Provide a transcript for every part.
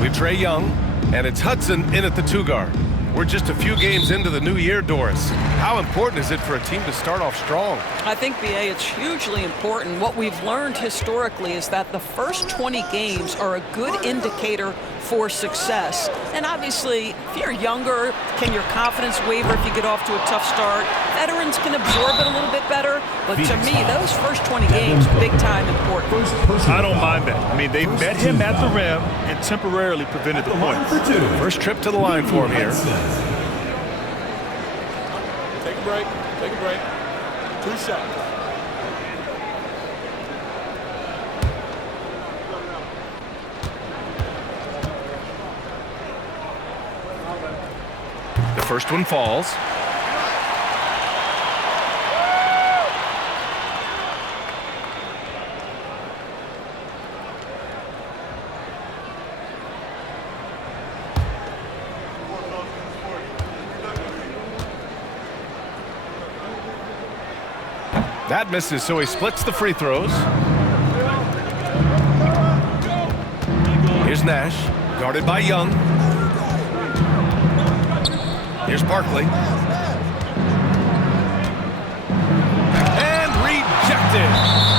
We've Trae Young, and it's Hudson in at the 2 guard. We're just a few games into the new year, Doris. How important is it for a team to start off strong? I think, BA, it's hugely important. What we've learned historically is that the first 20 games are a good indicator for success. And obviously, if you're younger, can your confidence waver if you get off to a tough start? Veterans can absorb it a little bit better. But to me, those first 20 games, big time important. I don't mind that. I mean, they met him at the rim and temporarily prevented the points. First trip to the line for him here. Take a break. Take a break. 2 shots. The first one falls. That misses, so he splits the free throws. Here's Nash, guarded by Young. Here's Barkley. And rejected.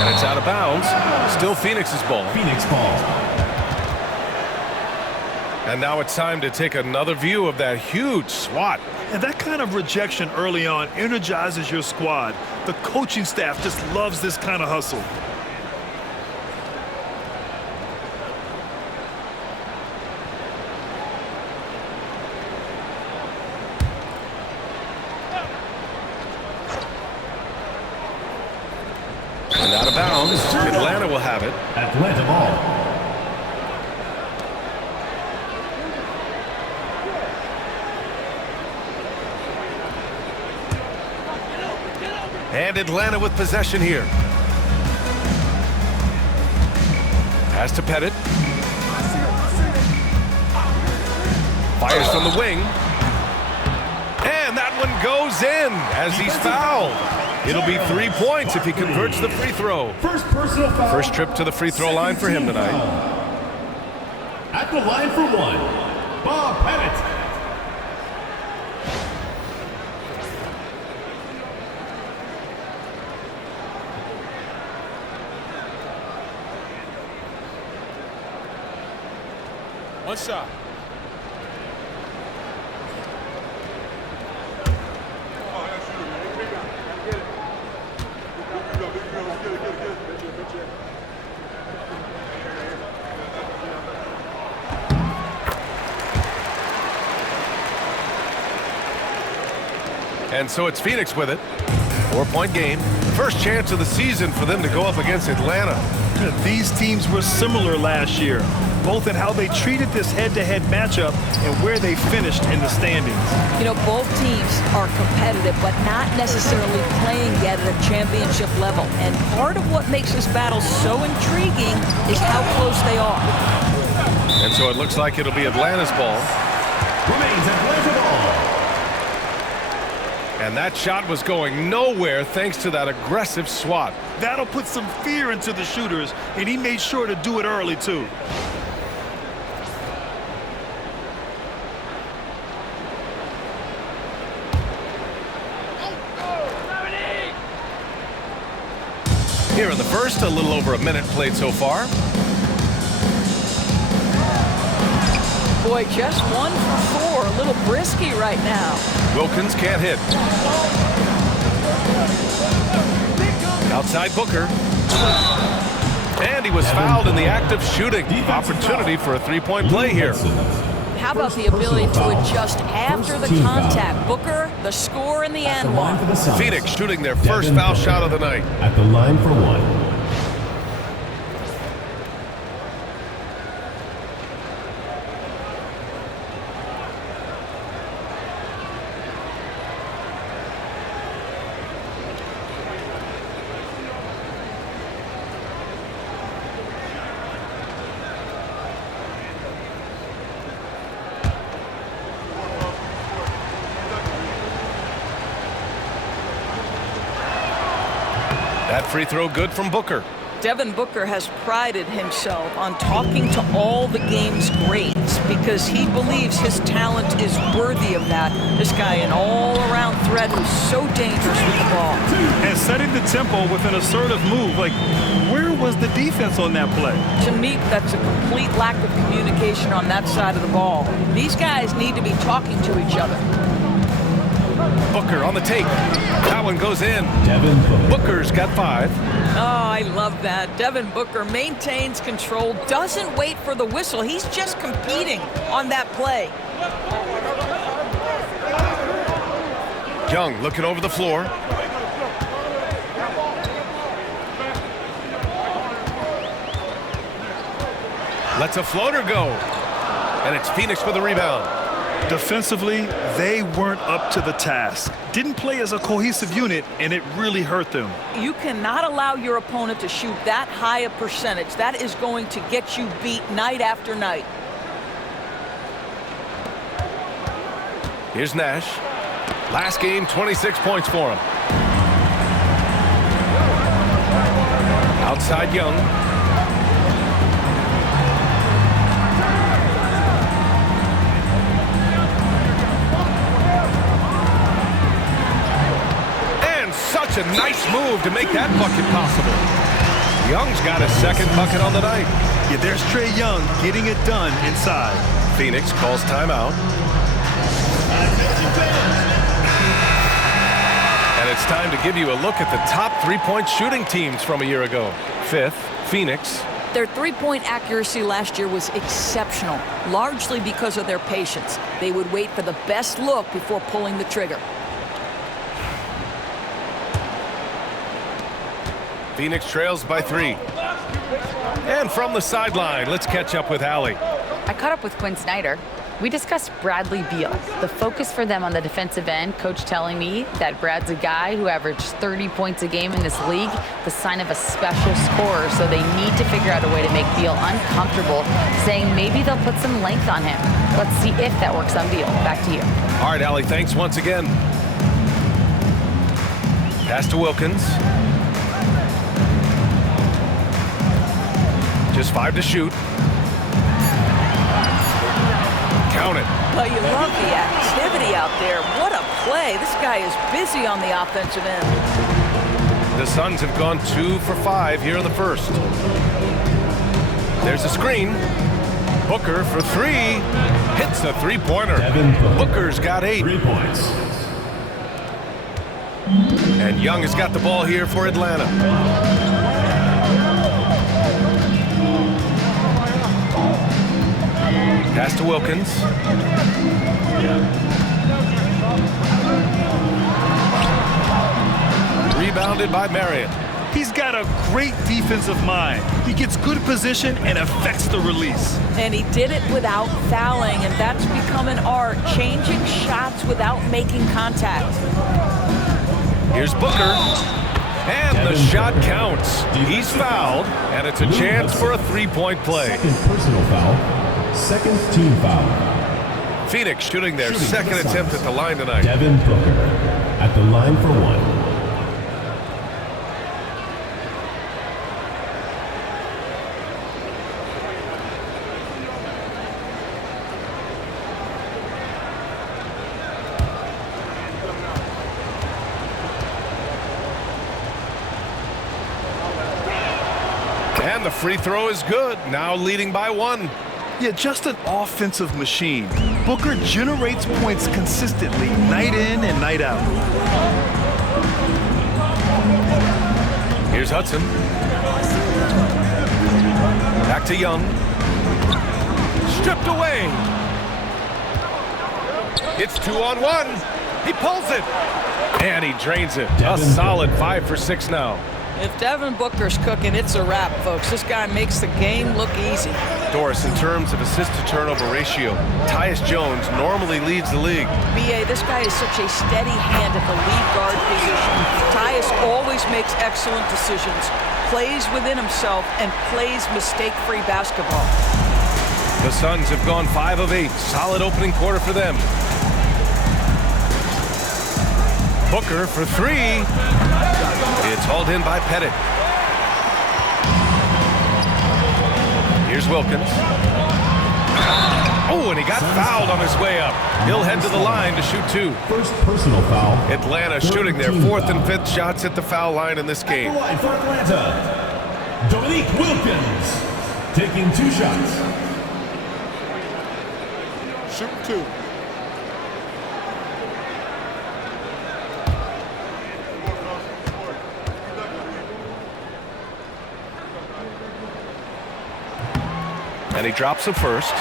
And it's out of bounds. Still Phoenix's ball. Phoenix ball. And now it's time to take another view of that huge swat. And that kind of rejection early on energizes your squad. The coaching staff just loves this kind of hustle. And out of bounds, Atlanta will have it. Atlanta ball. And Atlanta with possession here. Pass to Pettit. Fires from the wing. And that one goes in as he's fouled. It'll be 3 points if he converts the free throw. First personal foul. First trip to the free throw line for him tonight. At the line for 1, Bob Pettit. One shot. And so it's Phoenix with it. 4-point game. First chance of the season for them to go up against Atlanta. These teams were similar last year, both in how they treated this head-to-head matchup and where they finished in the standings. You know, both teams are competitive, but not necessarily playing yet at a championship level. And part of what makes this battle so intriguing is how close they are. And so it looks like it'll be Atlanta's ball. Remains Atlanta ball. And that shot was going nowhere thanks to that aggressive swat. That'll put some fear into the shooters, and he made sure to do it early, too. Here in the first, a little over a minute played so far. Boy, just 1 for 4. A little brisky right now. Wilkins can't hit. Outside Booker. And he was fouled in the act of shooting. Opportunity for a 3-point play here. How about the ability to adjust after the contact? Booker, the score in the end one. Phoenix shooting their first foul shot of the night. At the line for 1. That free throw good from Booker. Devin Booker has prided himself on talking to all the game's greats. because he believes his talent is worthy of that. This guy, an all-around threat who's so dangerous with the ball. And setting the tempo with an assertive move. Like, where was the defense on that play? To me, that's a complete lack of communication on that side of the ball. These guys need to be talking to each other. Booker on the take. That one goes in. Devin Booker. Booker's got 5. Oh, I love that. Devin Booker maintains control, doesn't wait for the whistle. He's just competing on that play. Young looking over the floor. Lets a floater go. And it's Phoenix with the rebound. Defensively, they weren't up to the task. Didn't play as a cohesive unit, and it really hurt them. You cannot allow your opponent to shoot that high a percentage. That is going to get you beat night after night. Here's Nash. Last game, 26 points for him. Outside Young. A nice move to make that bucket possible. Young's got his second bucket on the night. Yeah, there's Trae Young getting it done inside. Phoenix calls timeout. And it's time to give you a look at the top three-point shooting teams from a year ago. 5th, Phoenix. Their three-point accuracy last year was exceptional, largely because of their patience. They would wait for the best look before pulling the trigger. Phoenix trails by 3. And from the sideline, let's catch up with Allie. I caught up with Quinn Snyder. We discussed Bradley Beal. The focus for them on the defensive end, coach telling me that Brad's a guy who averaged 30 points a game in this league, the sign of a special scorer, so they need to figure out a way to make Beal uncomfortable, saying maybe they'll put some length on him. Let's see if that works on Beal. Back to you. All right, Allie, thanks once again. Pass to Wilkins. Just 5 to shoot. Count it. Well, you love the activity out there. What a play. This guy is busy on the offensive end. The Suns have gone 2 for 5 here in the first. There's a screen. Booker for 3. Hits a three-pointer. Booker's got 8. 3 points. And Young has got the ball here for Atlanta. Pass to Wilkins. Rebounded by Marion. He's got a great defensive mind. He gets good position and affects the release. And he did it without fouling, and that's become an art, changing shots without making contact. Here's Booker. And the shot counts. He's fouled, and it's a chance for a three-point play. Second personal foul. Second team foul. Phoenix shooting their second attempt at the line tonight. Devin Booker at the line for 1. And the free throw is good. Now leading by 1. Yeah, just an offensive machine. Booker generates points consistently, night in and night out. Here's Hudson. Back to Young. Stripped away. It's 2-on-1. He pulls it. And he drains it. A solid 5 for 6 now. If Devin Booker's cooking, it's a wrap, folks. This guy makes the game look easy. Doris, in terms of assist-to-turnover ratio, Tyus Jones normally leads the league. B.A., this guy is such a steady hand at the lead guard position. Tyus always makes excellent decisions, plays within himself, and plays mistake-free basketball. The Suns have gone 5 of 8. Solid opening quarter for them. Booker for 3. It's hauled in by Pettit. Here's Wilkins. Oh, Oh, and he got fouled on his way up. He'll head to the line to shoot 2. First personal foul. Atlanta shooting their 4th and 5th shots at the foul line in this game. Line for Atlanta, Dominique Wilkins, taking 2 shots. Shoot 2. And he drops the first.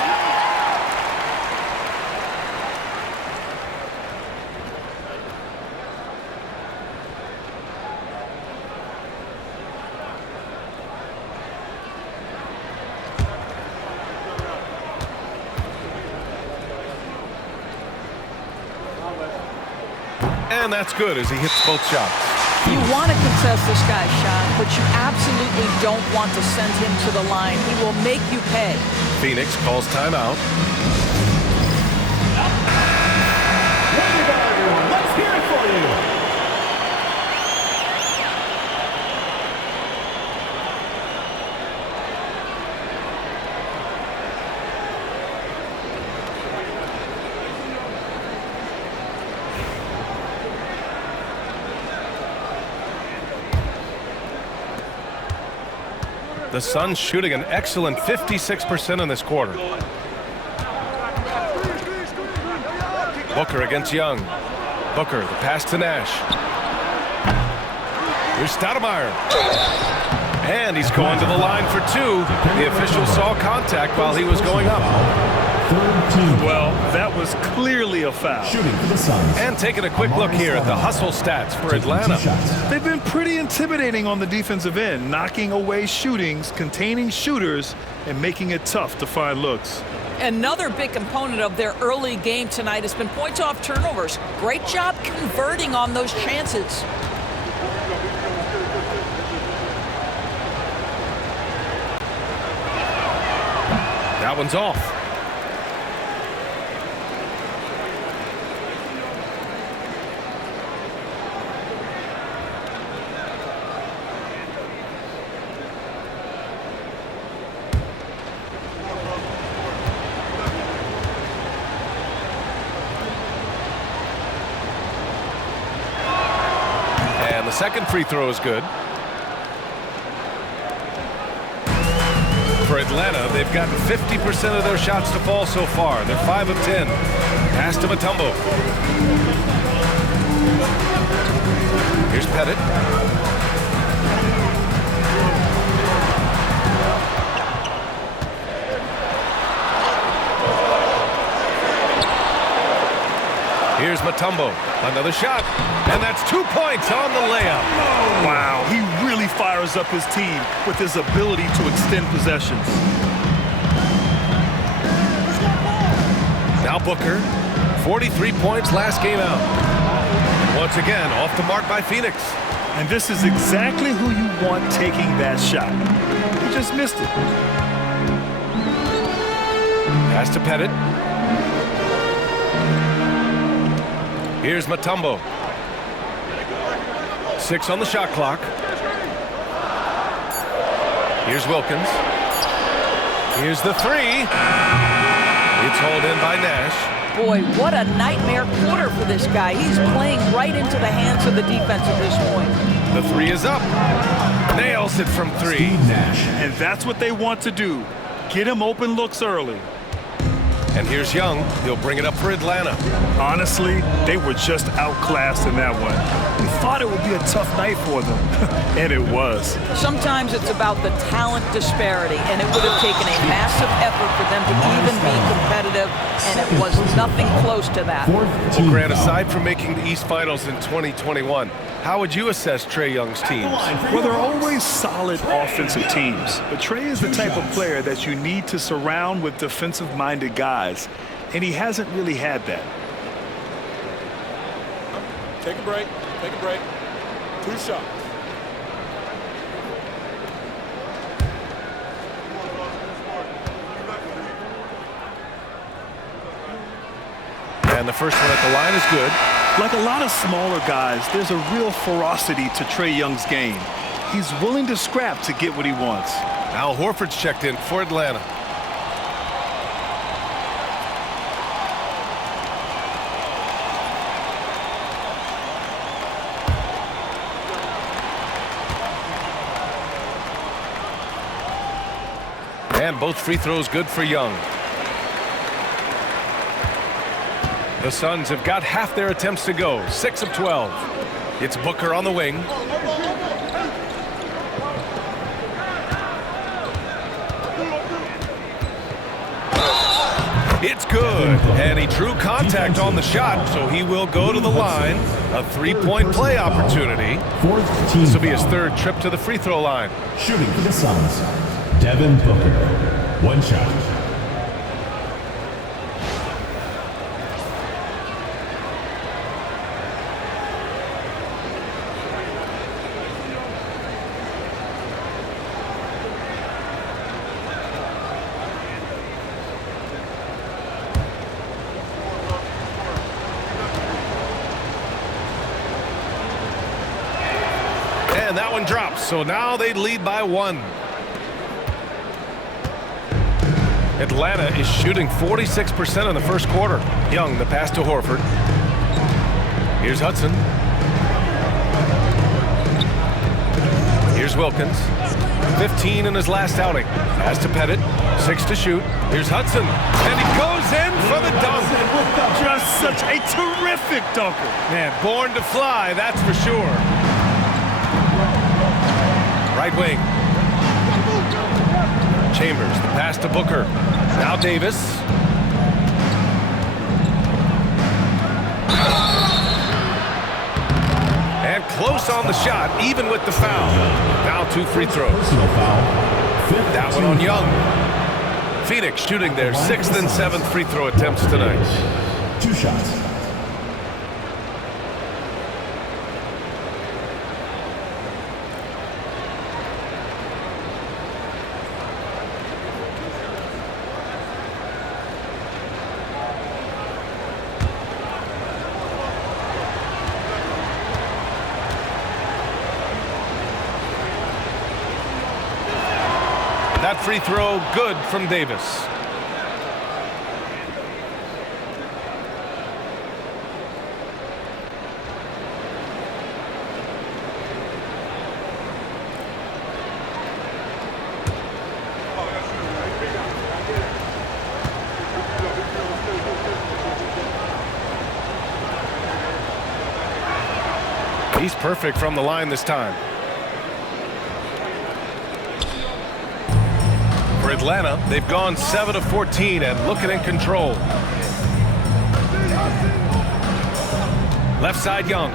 And that's good as he hits both shots. You want to contest this guy's shot, but you absolutely don't want to send him to the line. He will make you pay. Phoenix calls timeout. Way to go, everyone. Let's hear it for you. The Suns shooting an excellent 56% in this quarter. Booker against Young. Booker, the pass to Nash. Here's Stoudemire. And he's going to the line for 2. The official saw contact while he was going up. Well, that was clearly a foul. Shooting for the Suns. And taking a quick look here at the hustle stats for Atlanta. They've been pretty intimidating on the defensive end, knocking away shootings, containing shooters, and making it tough to find looks. Another big component of their early game tonight has been points off turnovers. Great job converting on those chances. That one's off. The second free throw is good. For Atlanta, they've gotten 50% of their shots to fall so far. They're 5 of 10. Pass to Mutombo. Here's Pettit. Here's Mutombo. Another shot. And that's 2 points on the layup. Wow, he really fires up his team with his ability to extend possessions. Now Booker. 43 points last game out. Once again, off the mark by Phoenix. And this is exactly who you want taking that shot. He just missed it. Pass to Pettit. Here's Mutombo. 6 on the shot clock. Here's Wilkins. Here's the 3. It's hauled in by Nash. Boy, what a nightmare quarter for this guy. He's playing right into the hands of the defense at this point. The 3 is up. Nails it from 3. And that's what they want to do. Get him open looks early. And here's Young. He'll bring it up for Atlanta. Honestly, they were just outclassed in that one. We thought it would be a tough night for them, and it was. Sometimes it's about the talent disparity, and it would have taken a massive effort for them to even be competitive, and it was nothing close to that. Well, Grant, aside from making the East Finals in 2021, how would you assess Trae Young's teams? Well, they're always solid offensive teams, but Trae is the type of player that you need to surround with defensive-minded guys, and he hasn't really had that. Take a break. Take a break. 2 shots. And the first one at the line is good. Like a lot of smaller guys, there's a real ferocity to Trae Young's game. He's willing to scrap to get what he wants. Al Horford's checked in for Atlanta. And both free throws good for Young. The Suns have got half their attempts to go, 6 of 12. It's Booker on the wing. It's good, and he drew contact on the shot, so he will go to the line. A three-point play opportunity. This will be his third trip to the free throw line. Shooting for the Suns, Devin Booker. One shot. And that one drops, so now they lead by 1. Atlanta is shooting 46% in the first quarter. Young, the pass to Horford. Here's Hudson. Here's Wilkins. 15 in his last outing. Pass to Pettit. 6 to shoot. Here's Hudson. And he goes in for the dunk. Just such a terrific dunker. Man, born to fly, that's for sure. Right wing. Chambers, the pass to Booker. Now Davis. And close on the shot, even with the foul. Now 2 free throws. That one on Young. Phoenix shooting their 6th and 7th free throw attempts tonight. 2 shots. That free throw good from Davis. He's perfect from the line this time. For Atlanta, they've gone 7 of 14 and looking in control. Left side, Young.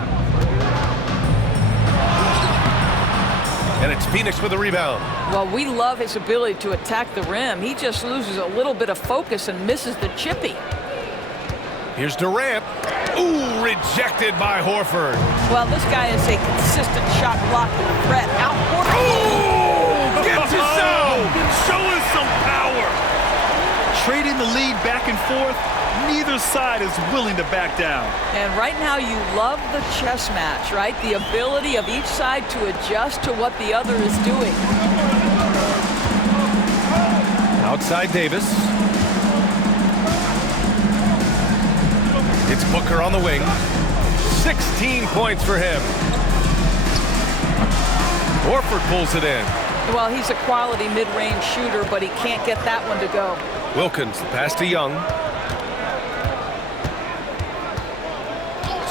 And it's Phoenix with a rebound. Well, we love his ability to attack the rim. He just loses a little bit of focus and misses the chippy. Here's Durant. Ooh, rejected by Horford. Well, this guy is a consistent shot blocking threat. Out Horford. Ooh, get to zone. Show us some power. Trading the lead back and forth. Neither side is willing to back down. And right now you love the chess match, right? The ability of each side to adjust to what the other is doing. Outside Davis. It's Booker on the wing. 16 points for him. Horford pulls it in. Well, he's a quality mid-range shooter, but he can't get that one to go. Wilkins, the pass to Young.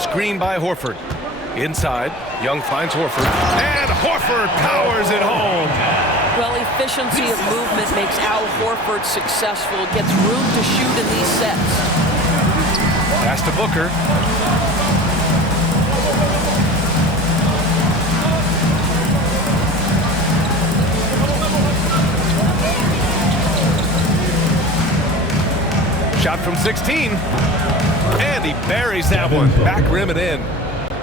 Screen by Horford. Inside, Young finds Horford. And Horford powers it home. Well, efficiency of movement makes Al Horford successful. Gets room to shoot in these sets. Pass to Booker. Shot from 16. And he buries that one. Back rim and in.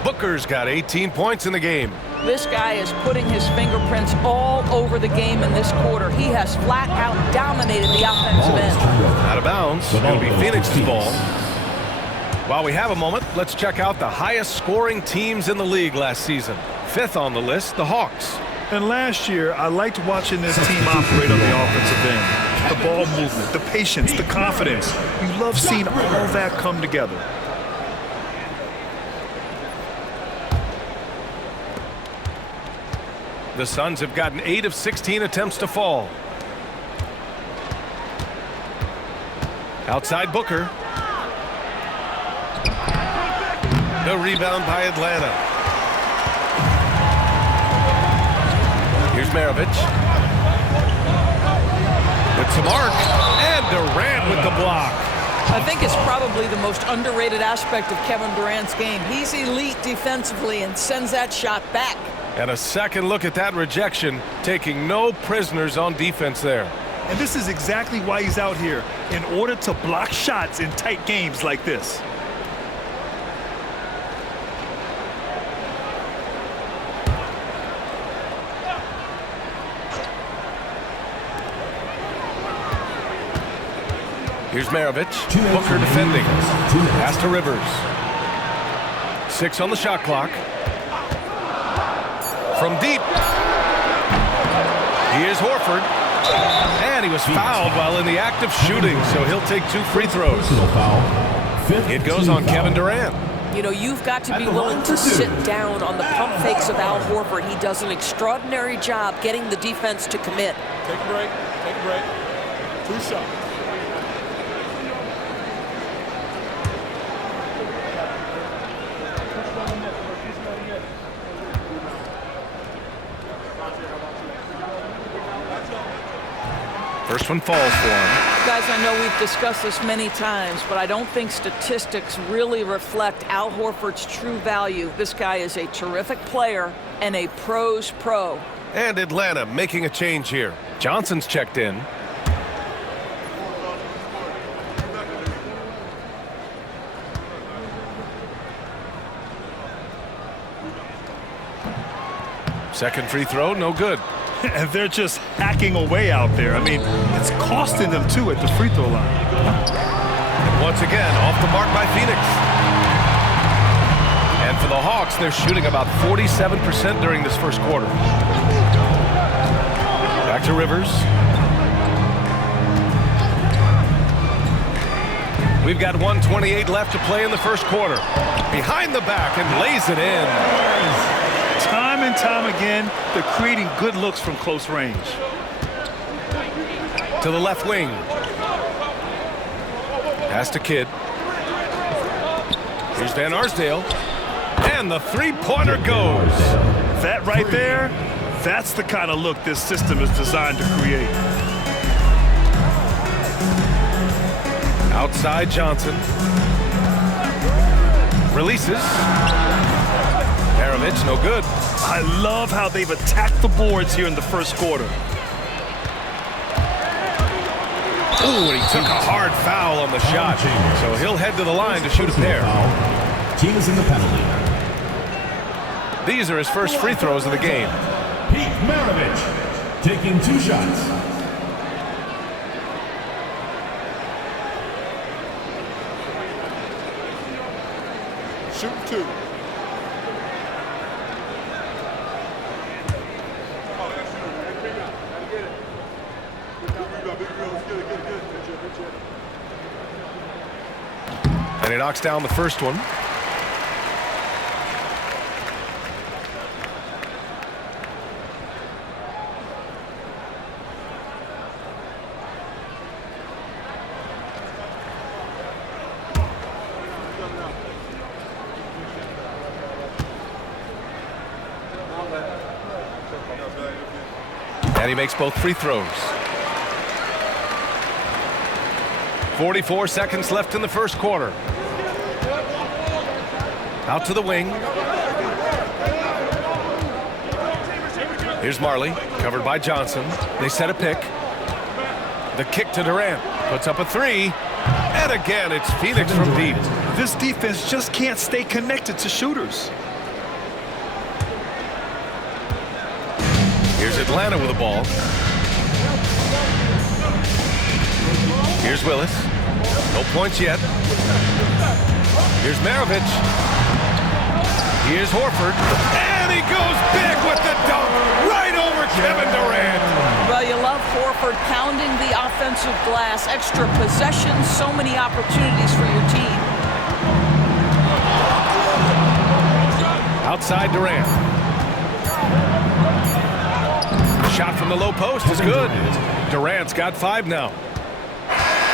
Booker's got 18 points in the game. This guy is putting his fingerprints all over the game in this quarter. He has flat out dominated the offensive end. Out of bounds. It'll be Phoenix's ball. While we have a moment, let's check out the highest scoring teams in the league last season. 5th on the list, the Hawks. And last year, I liked watching this team operate on the offensive end. The ball movement, the patience, the confidence. You love seeing all that come together. The Suns have gotten 8 of 16 attempts to fall. Outside Booker. The rebound by Atlanta. Here's Maravich. With some arc. And Durant with the block. I think it's probably the most underrated aspect of Kevin Durant's game. He's elite defensively and sends that shot back. And a second look at that rejection, taking no prisoners on defense there. And this is exactly why he's out here, in order to block shots in tight games like this. Here's Maravich. Booker defending. Pass to Rivers. 6 on the shot clock. From deep. Here's Horford. And he was fouled while in the act of shooting, so he'll take 2 free throws. It goes on Kevin Durant. You know, you've got to be willing to sit down on the pump fakes of Al Horford. He does an extraordinary job getting the defense to commit. Take a break. Take a break. 2 shots. First one falls for him. Guys, I know we've discussed this many times, but I don't think statistics really reflect Al Horford's true value. This guy is a terrific player and a pro's pro. And Atlanta making a change here. Johnson's checked in. Second free throw, no good. And they're just hacking away out there. I mean, it's costing them too at the free throw line. And once again, off the mark by Phoenix. And for the Hawks, they're shooting about 47% during this first quarter. Back to Rivers. We've got 1:28 left to play in the first quarter. Behind the back and lays it in. Time and time again, they're creating good looks from close range. To the left wing. Pass to Kidd. Here's Van Arsdale. And the three-pointer goes. That right there, that's the kind of look this system is designed to create. Outside Johnson. Releases. Maravich, no good. I love how they've attacked the boards here in the first quarter. Ooh, and he took a hard foul on the shot. So he'll head to the line to shoot a pair. Team is in the penalty. These are his first free throws of the game. Pete Maravich taking 2 shots. Shoot 2. And he knocks down the first one. And he makes both free throws. 44 seconds left in the first quarter. Out to the wing. Here's Marley, covered by Johnson. They set a pick. The kick to Durant. Puts up a 3. And again, it's Phoenix from deep. This defense just can't stay connected to shooters. Here's Atlanta with the ball. Here's Willis. No points yet. Here's Maravich. Here's Horford. And he goes big with the dunk right over Kevin Durant. Well, you love Horford pounding the offensive glass. Extra possessions, so many opportunities for your team. Outside Durant. Shot from the low post is good. Durant's got 5 now.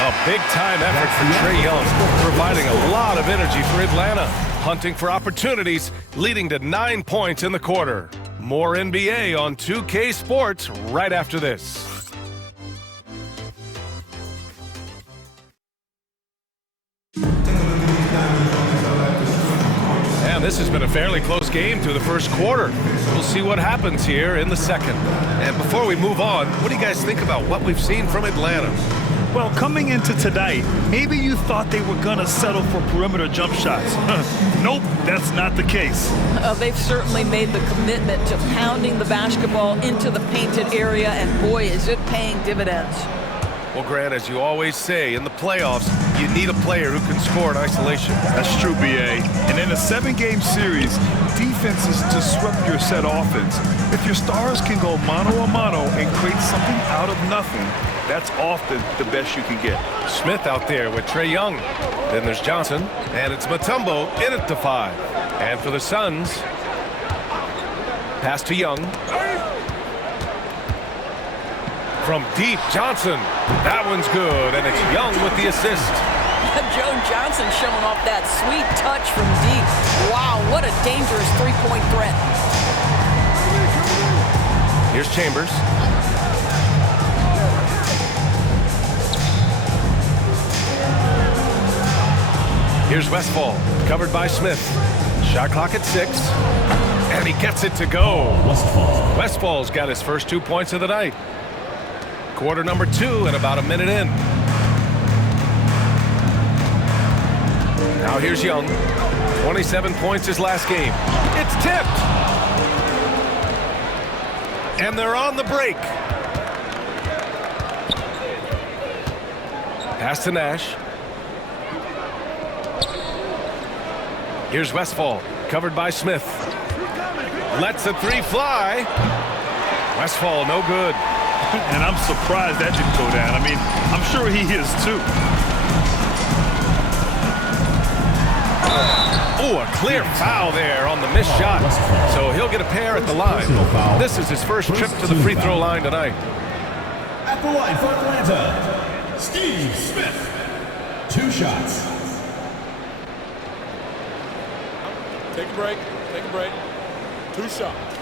A big-time effort for Trae Young, providing a lot of energy for Atlanta, hunting for opportunities, leading to 9 points in the quarter. More NBA on 2K Sports right after this. And this has been a fairly close game through the first quarter. We'll see what happens here in the second. And before we move on, what do you guys think about what we've seen from Atlanta? Well, coming into tonight, maybe you thought they were going to settle for perimeter jump shots. Nope, that's not the case. They've certainly made the commitment to pounding the basketball into the painted area, and boy, is it paying dividends. Well, Grant, as you always say, in the playoffs, you need a player who can score in isolation. That's true, B.A. And in a 7-game series, defense is disrupt your set offense. If your stars can go mano-a-mano and create something out of nothing, that's often the best you can get. Smith out there with Trae Young. Then there's Johnson, and it's Mutombo in at the 5. And for the Suns, pass to Young. From deep, Johnson. That one's good, and it's Young with the assist. Joe Johnson showing off that sweet touch from deep. Wow, what a dangerous three-point threat. Here's Chambers. Here's Westfall, covered by Smith. Shot clock at 6, and he gets it to go. Westfall's got his first 2 points of the night. Quarter number 2 and about a minute in. Now here's Young. 27 points his last game. It's tipped. And they're on the break. Pass to Nash. Here's Westfall, covered by Smith. Lets the 3 fly. Westfall, no good. And I'm surprised that didn't go down. I mean, I'm sure he is too. Oh, a clear foul there on the missed shot. So he'll get a pair at the line. This is his first trip to the free throw line tonight. At the line for Atlanta, Steve Smith. 2 shots. Take a break. Take a break. 2 shots.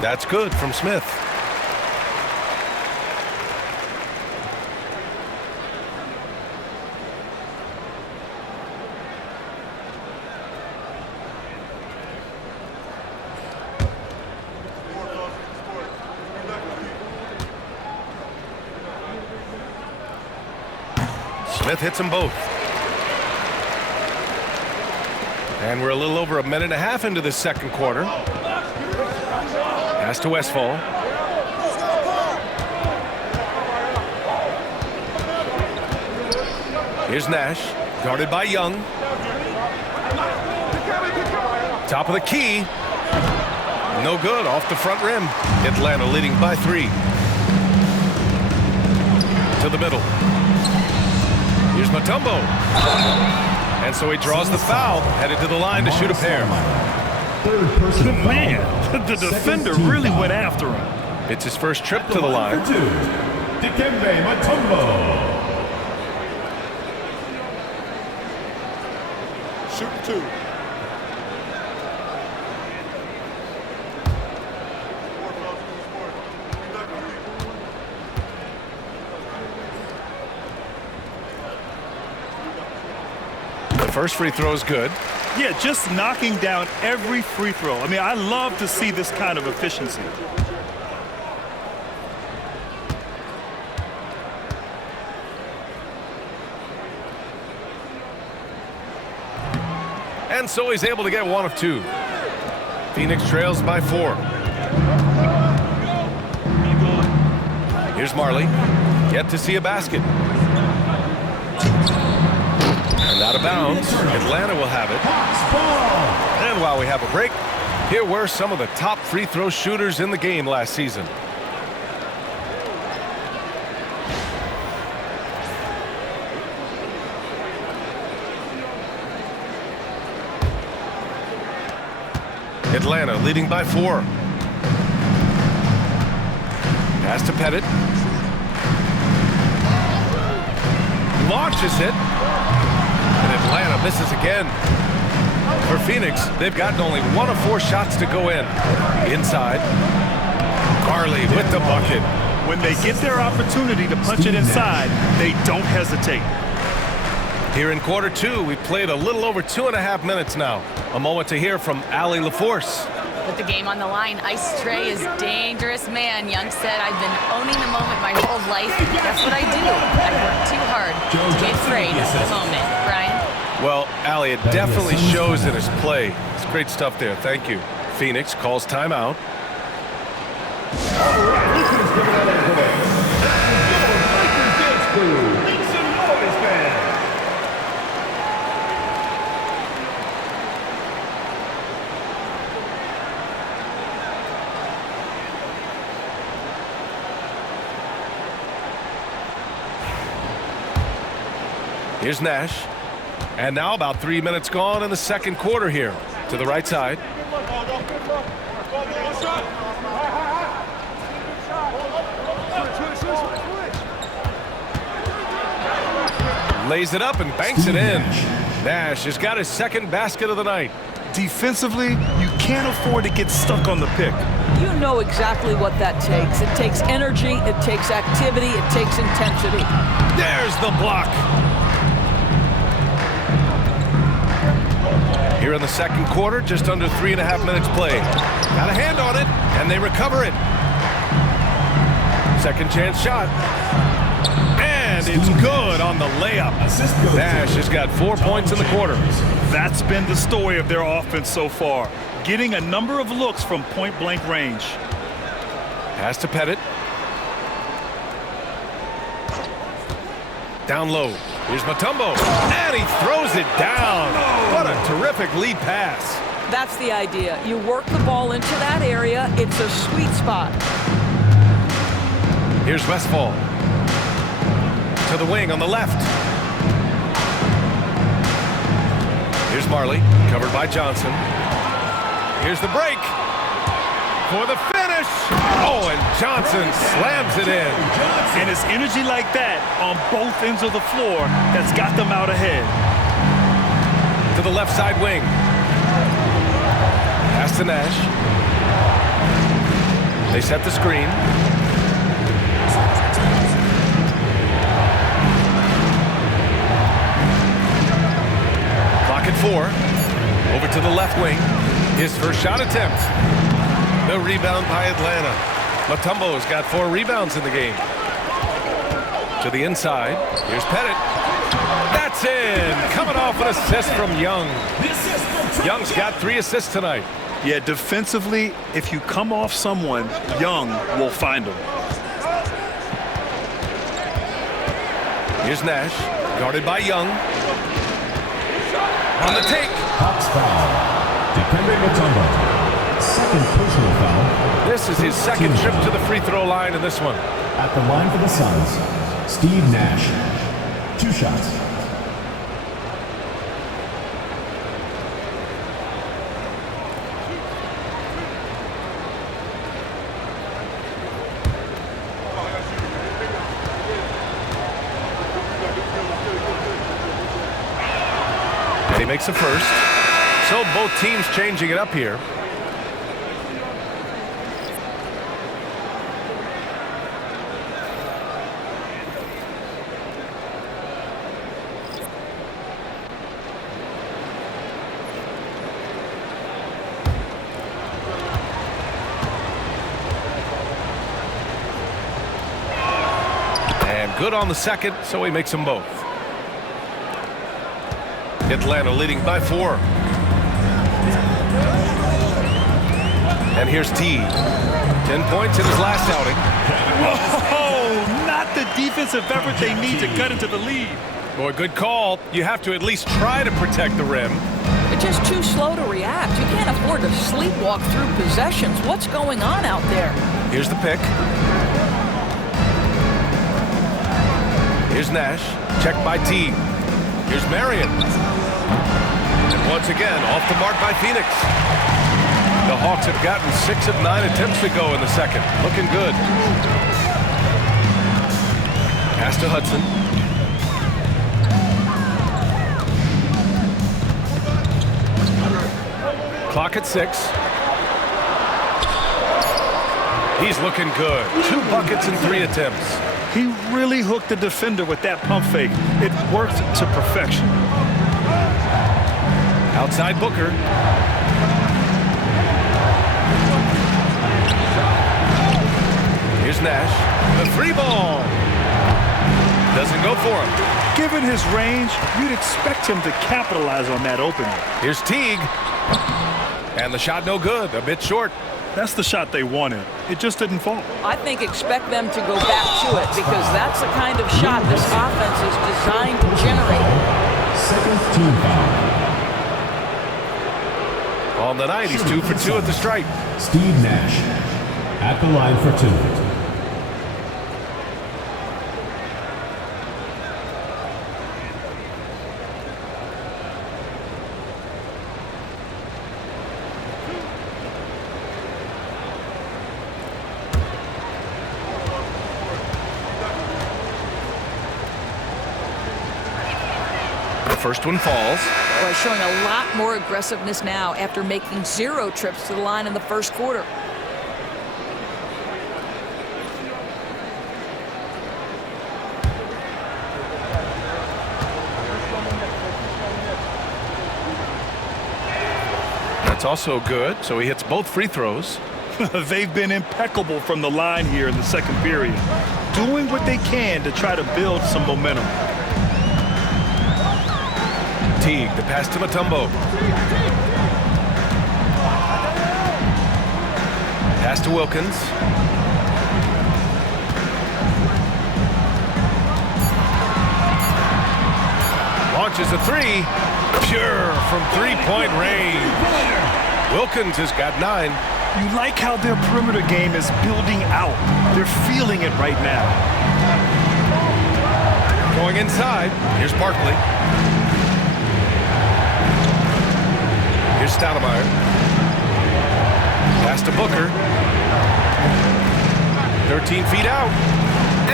That's good from Smith. Smith hits them both. And we're a little over a minute and a half into the second quarter. Pass to Westfall. Here's Nash, guarded by Young. Top of the key. No good, off the front rim. Atlanta leading by 3. To the middle. Here's Mutombo. And so he draws the foul, headed to the line to shoot a pair. Man, the defender really went after him. It's his first trip to the line. Dikembe Mutombo. Shooting 2. The first free throw is good. Yeah, just knocking down every free throw. I mean, I love to see this kind of efficiency. And so he's able to get 1 of 2. Phoenix trails by 4. Here's Marley. Yet to see a basket. And out of bounds. Atlanta will have it. And while we have a break, here were some of the top free throw shooters in the game last season. Atlanta leading by 4. Pass to Pettit. Launches it. And Atlanta misses again. For Phoenix, they've gotten only 1 of 4 shots to go in. Inside. Carly with the bucket. When they get their opportunity to punch it inside, they don't hesitate. Here in quarter 2, we've played a little over 2.5 minutes now. A moment to hear from Allie LaForce. With the game on the line, Ice Trey is dangerous man. Young said, I've been owning the moment my whole life. That's what I do. I work too hard to be afraid of the moment. Brian? Well, Allie, it definitely shows in his play. It's great stuff there. Thank you. Phoenix calls timeout. Here's Nash. And now about 3 minutes gone in the second quarter here. To the right side. Lays it up and banks it in. Nash has got his second basket of the night. Defensively, you can't afford to get stuck on the pick. You know exactly what that takes. It takes energy, it takes activity, it takes intensity. There's the block. Here in the second quarter, just under 3.5 minutes played. Got a hand on it, and they recover it. Second chance shot. And it's good on the layup. Nash has got 4 points in the quarter. That's been the story of their offense so far, getting a number of looks from point-blank range. Pass to Pettit. Down low. Here's Mutombo. And he throws it down. What a terrific lead pass. That's the idea. You work the ball into that area. It's a sweet spot. Here's Westfall. To the wing on the left. Here's Marley, covered by Johnson. Here's the break for the finish. Oh, and Johnson slams it in. And it's energy like that on both ends of the floor that's got them out ahead. To the left side wing. Pass to Nash. They set the screen. Clock at 4. Over to the left wing. His first shot attempt. The rebound by Atlanta. Mutombo's got 4 rebounds in the game. To the inside. Here's Pettit. That's in. Coming off an assist from Young. Young's got 3 assists tonight. Yeah, defensively, if you come off someone, Young will find them. Here's Nash. Guarded by Young. On the take. Hops foul. Defending Mutombo. Second personal foul. This is his second trip to the free throw line in this one. At the line for the Suns, Steve Nash. 2 shots. And he makes a first. So both teams changing it up here. Good on the second, so he makes them both. Atlanta leading by 4. And here's T. 10 points in his last outing. Oh, not the defensive effort they need to cut into the lead. Boy, good call. You have to at least try to protect the rim. They're just too slow to react. You can't afford to sleepwalk through possessions. What's going on out there? Here's the pick. Here's Nash, checked by T. Here's Marion. And once again, off the mark by Phoenix. The Hawks have gotten 6 of 9 attempts to go in the second. Looking good. Pass to Hudson. Clock at 6. He's looking good. 2 buckets in 3 attempts. He really hooked the defender with that pump fake. It worked to perfection. Outside Booker. Here's Nash. The 3 ball. Doesn't go for him. Given his range, you'd expect him to capitalize on that opening. Here's Teague. And the shot no good. A bit short. That's the shot they wanted. It just didn't fall. I think expect them to go back to it because that's the kind of shot this offense is designed to generate. Second team foul. On the night, he's 2 for 2 at the stripe. Steve Nash at the line for 2. First one falls. Boy, showing a lot more aggressiveness now after making 0 trips to the line in the first quarter. That's also good, so he hits both free throws. They've been impeccable from the line here in the second period, doing what they can to try to build some momentum. Teague, the pass to Mutombo. Pass to Wilkins. Launches a 3. Pure from 3-point range. Wilkins has got 9. You like how their perimeter game is building out. They're feeling it right now. Going inside. Here's Barkley. Here's Stoudemire. Pass to Booker. 13 feet out.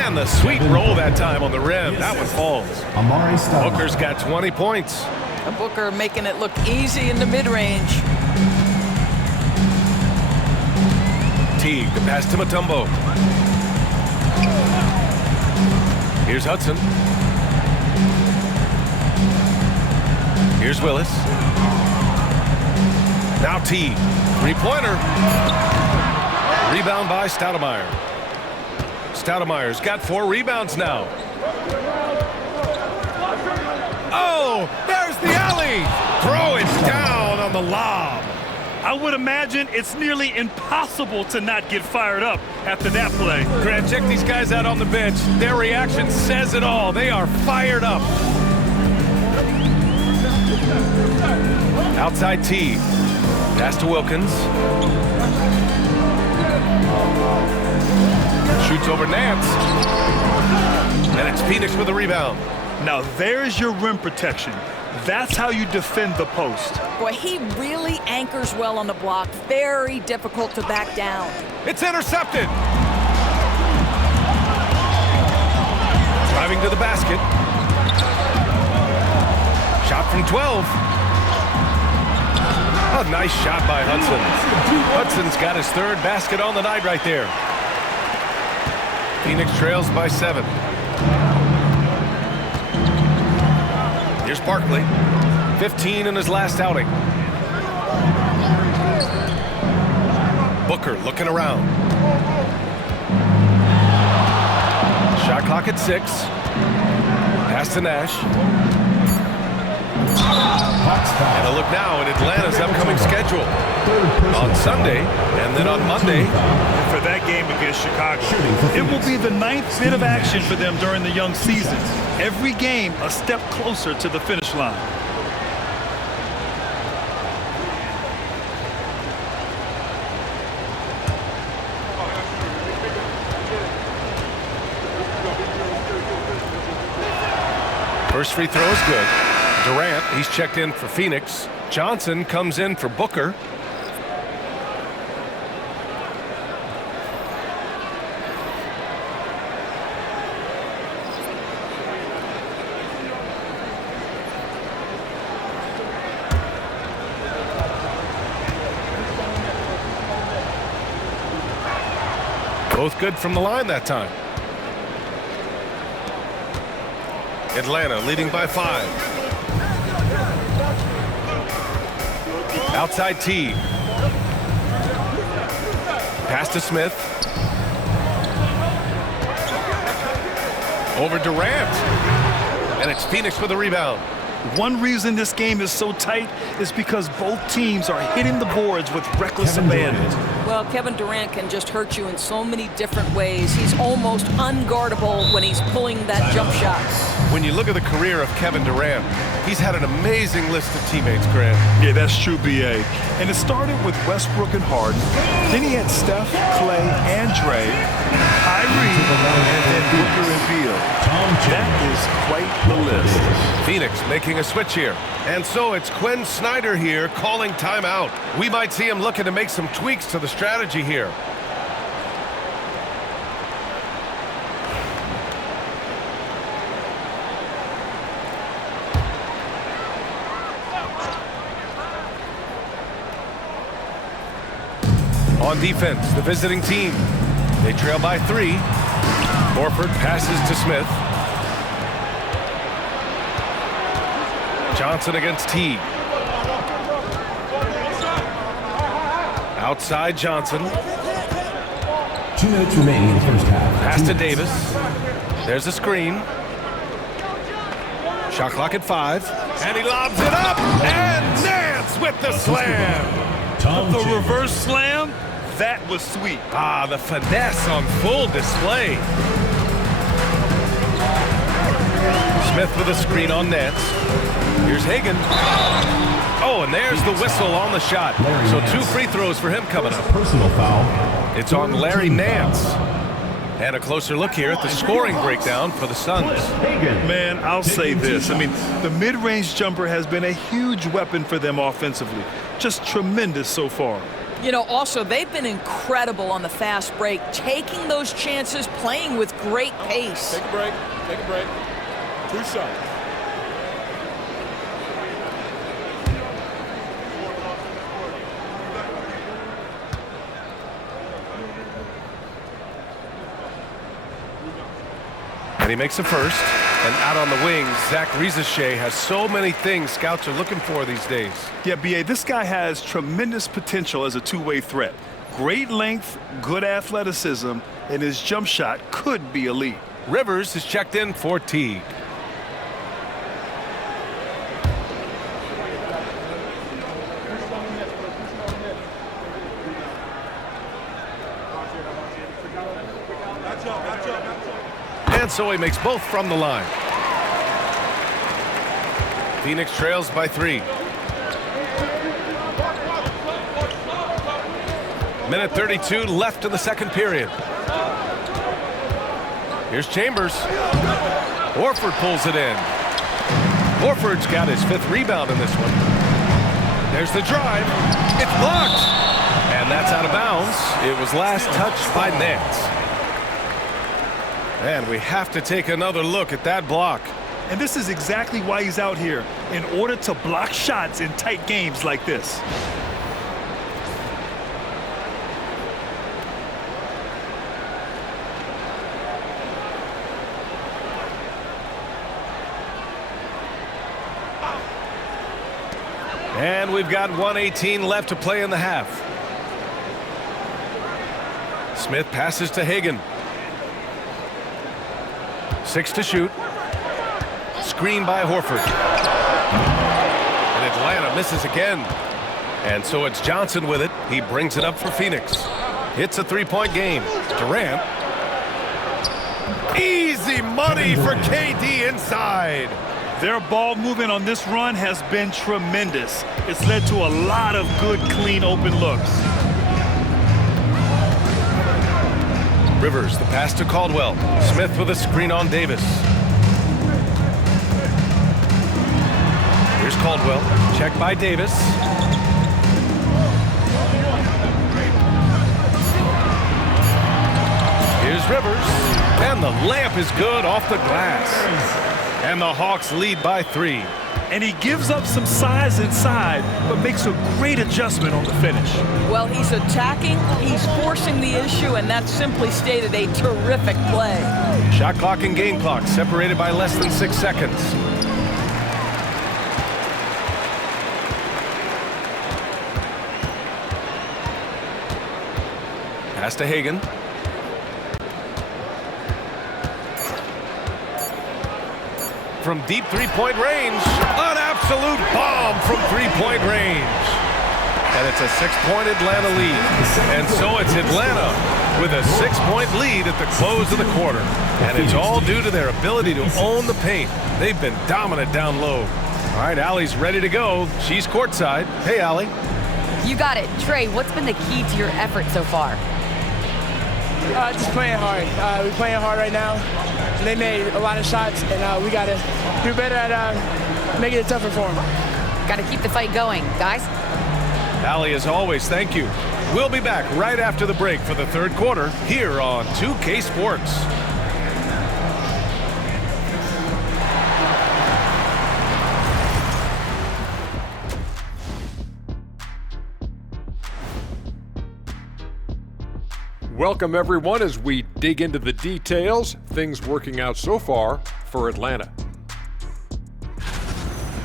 And the sweet roll that time on the rim. That one falls. Booker's got 20 points. And Booker making it look easy in the mid-range. Teague, the pass to Mutombo. Here's Hudson. Here's Willis. Now Teague. 3-pointer. Rebound by Stoudemire. Stoudemire's got 4 rebounds now. Oh, there's the alley. Throw it down on the lob. I would imagine it's nearly impossible to not get fired up after that play. Grant, check these guys out on the bench. Their reaction says it all. They are fired up. Outside T. Pass to Wilkins. Shoots over Nance. And it's Phoenix with the rebound. Now there's your rim protection. That's how you defend the post. Boy, he really anchors well on the block. Very difficult to back down. It's intercepted. Driving to the basket. Shot from 12. A nice shot by Hudson. Hudson's got his 3rd basket on the night right there. Phoenix trails by 7. Here's Barkley. 15 in his last outing. Booker looking around. Shot clock at 6. Pass to Nash. And a look now at Atlanta's upcoming schedule. On Sunday, and then on Monday. For that game against Chicago, it will be the 9th bit of action for them during the young season. Every game a step closer to the finish line. First free throw is good. Durant, he's checked in for Phoenix. Johnson comes in for Booker. Both good from the line that time. Atlanta leading by 5. Outside T. Pass to Smith. Over Durant. And it's Phoenix with a rebound. One reason this game is so tight is because both teams are hitting the boards with reckless abandon. Well, Kevin Durant can just hurt you in so many different ways. He's almost unguardable when he's pulling that jump shot. When you look at the career of Kevin Durant, he's had an amazing list of teammates, Grant. Yeah, that's true, B.A. And it started with Westbrook and Harden. Then he had Steph, Clay, and Dre, Kyrie, and then Booker and Beal. That is quite the list. Phoenix making a switch here. And so it's Quinn Snyder here calling timeout. We might see him looking to make some tweaks to the strategy here. On defense, the visiting team. They trail by 3. Horford passes to Smith. Johnson against T. Outside Johnson. 2 minutes remaining in the first half. Pass to Davis. There's a screen. Shot clock at 5. And he lobs it up. And Nance with the slam. The reverse slam, that was sweet. Ah, the finesse on full display. Smith with a screen on Nance. Here's Hagan. Oh, and there's the whistle on the shot. So 2 free throws for him coming up. Personal foul. It's on Larry Nance. And a closer look here at the scoring breakdown for the Suns. Man, I'll say this. I mean, the mid-range jumper has been a huge weapon for them offensively. Just tremendous so far. You know, also, they've been incredible on the fast break, taking those chances, playing with great pace. Take a break. Take a break. 2 shots. And he makes a first. And out on the wing, Zach Rizachet has so many things scouts are looking for these days. Yeah, B.A., this guy has tremendous potential as a two-way threat. Great length, good athleticism, and his jump shot could be elite. Rivers is checked in for Teague. And so he makes both from the line. Phoenix trails by 3. Minute 32 left in the second period. Here's Chambers. Horford pulls it in. Horford's got his 5th rebound in this one. There's the drive. It's blocked. And that's out of bounds. It was last touched by Nance. And we have to take another look at that block. And this is exactly why he's out here, in order to block shots in tight games like this. And we've got 1:18 left to play in the half. Smith passes to Hagan. 6 to shoot. Screen by Horford. And Atlanta misses again. And so it's Johnson with it. He brings it up for Phoenix. It's a 3-point game. Durant. Easy money for KD inside. Their ball movement on this run has been tremendous. It's led to a lot of good, clean, open looks. Rivers, the pass to Caldwell. Smith with a screen on Davis. Here's Caldwell. Check by Davis. Here's Rivers. And the layup is good off the glass. And the Hawks lead by 3. And he gives up some size inside, but makes a great adjustment on the finish. Well, he's attacking, he's forcing the issue, and that's simply stated a terrific play. Shot clock and game clock separated by less than 6 seconds. Pass to Hagan. From deep three-point range, an absolute bomb from three-point range. And it's a 6-point Atlanta lead. And so it's Atlanta with a 6-point lead at the close of the quarter. And it's all due to their ability to own the paint. They've been dominant down low. All right, Allie's ready to go. She's courtside. Hey, Allie. You got it. Trey, what's been the key to your effort so far? Just playing hard. We're playing hard right now. They made a lot of shots, and we got to do better at making it tougher for them. Got to keep the fight going, guys. Allie, as always, thank you. We'll be back right after the break for the third quarter here on 2K Sports. Welcome, everyone, as we dig into the details. Things working out so far for Atlanta.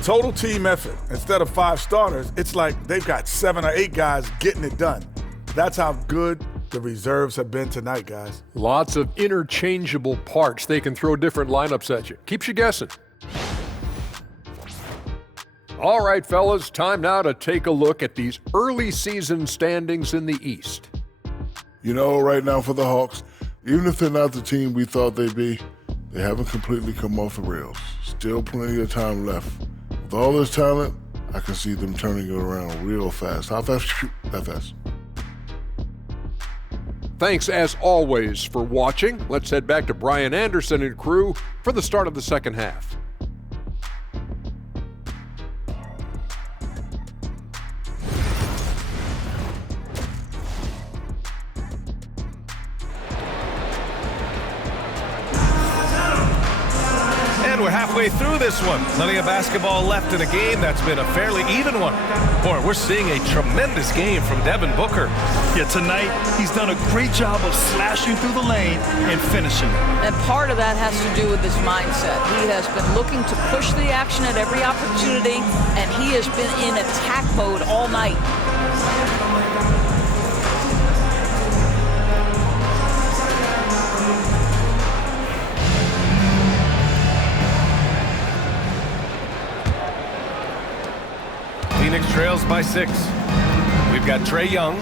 Total team effort. Instead of 5 starters, it's like they've got 7 or 8 guys getting it done. That's how good the reserves have been tonight, guys. Lots of interchangeable parts. They can throw different lineups at you. Keeps you guessing. All right, fellas, time now to take a look at these early season standings in the East. You know, right now for the Hawks, even if they're not the team we thought they'd be, they haven't completely come off the rails. Still plenty of time left. With all this talent, I can see them turning it around real fast. How fast? That fast. Thanks, as always, for watching. Let's head back to Brian Anderson and crew for the start of the second half. We're halfway through this one. Plenty of basketball left in a game that's been a fairly even one. Boy, we're seeing a tremendous game from Devin Booker. Yeah, tonight he's done a great job of slashing through the lane and finishing. And part of that has to do with his mindset. He has been looking to push the action at every opportunity, and he has been in attack mode all night. Phoenix trails by 6. We've got Trae Young,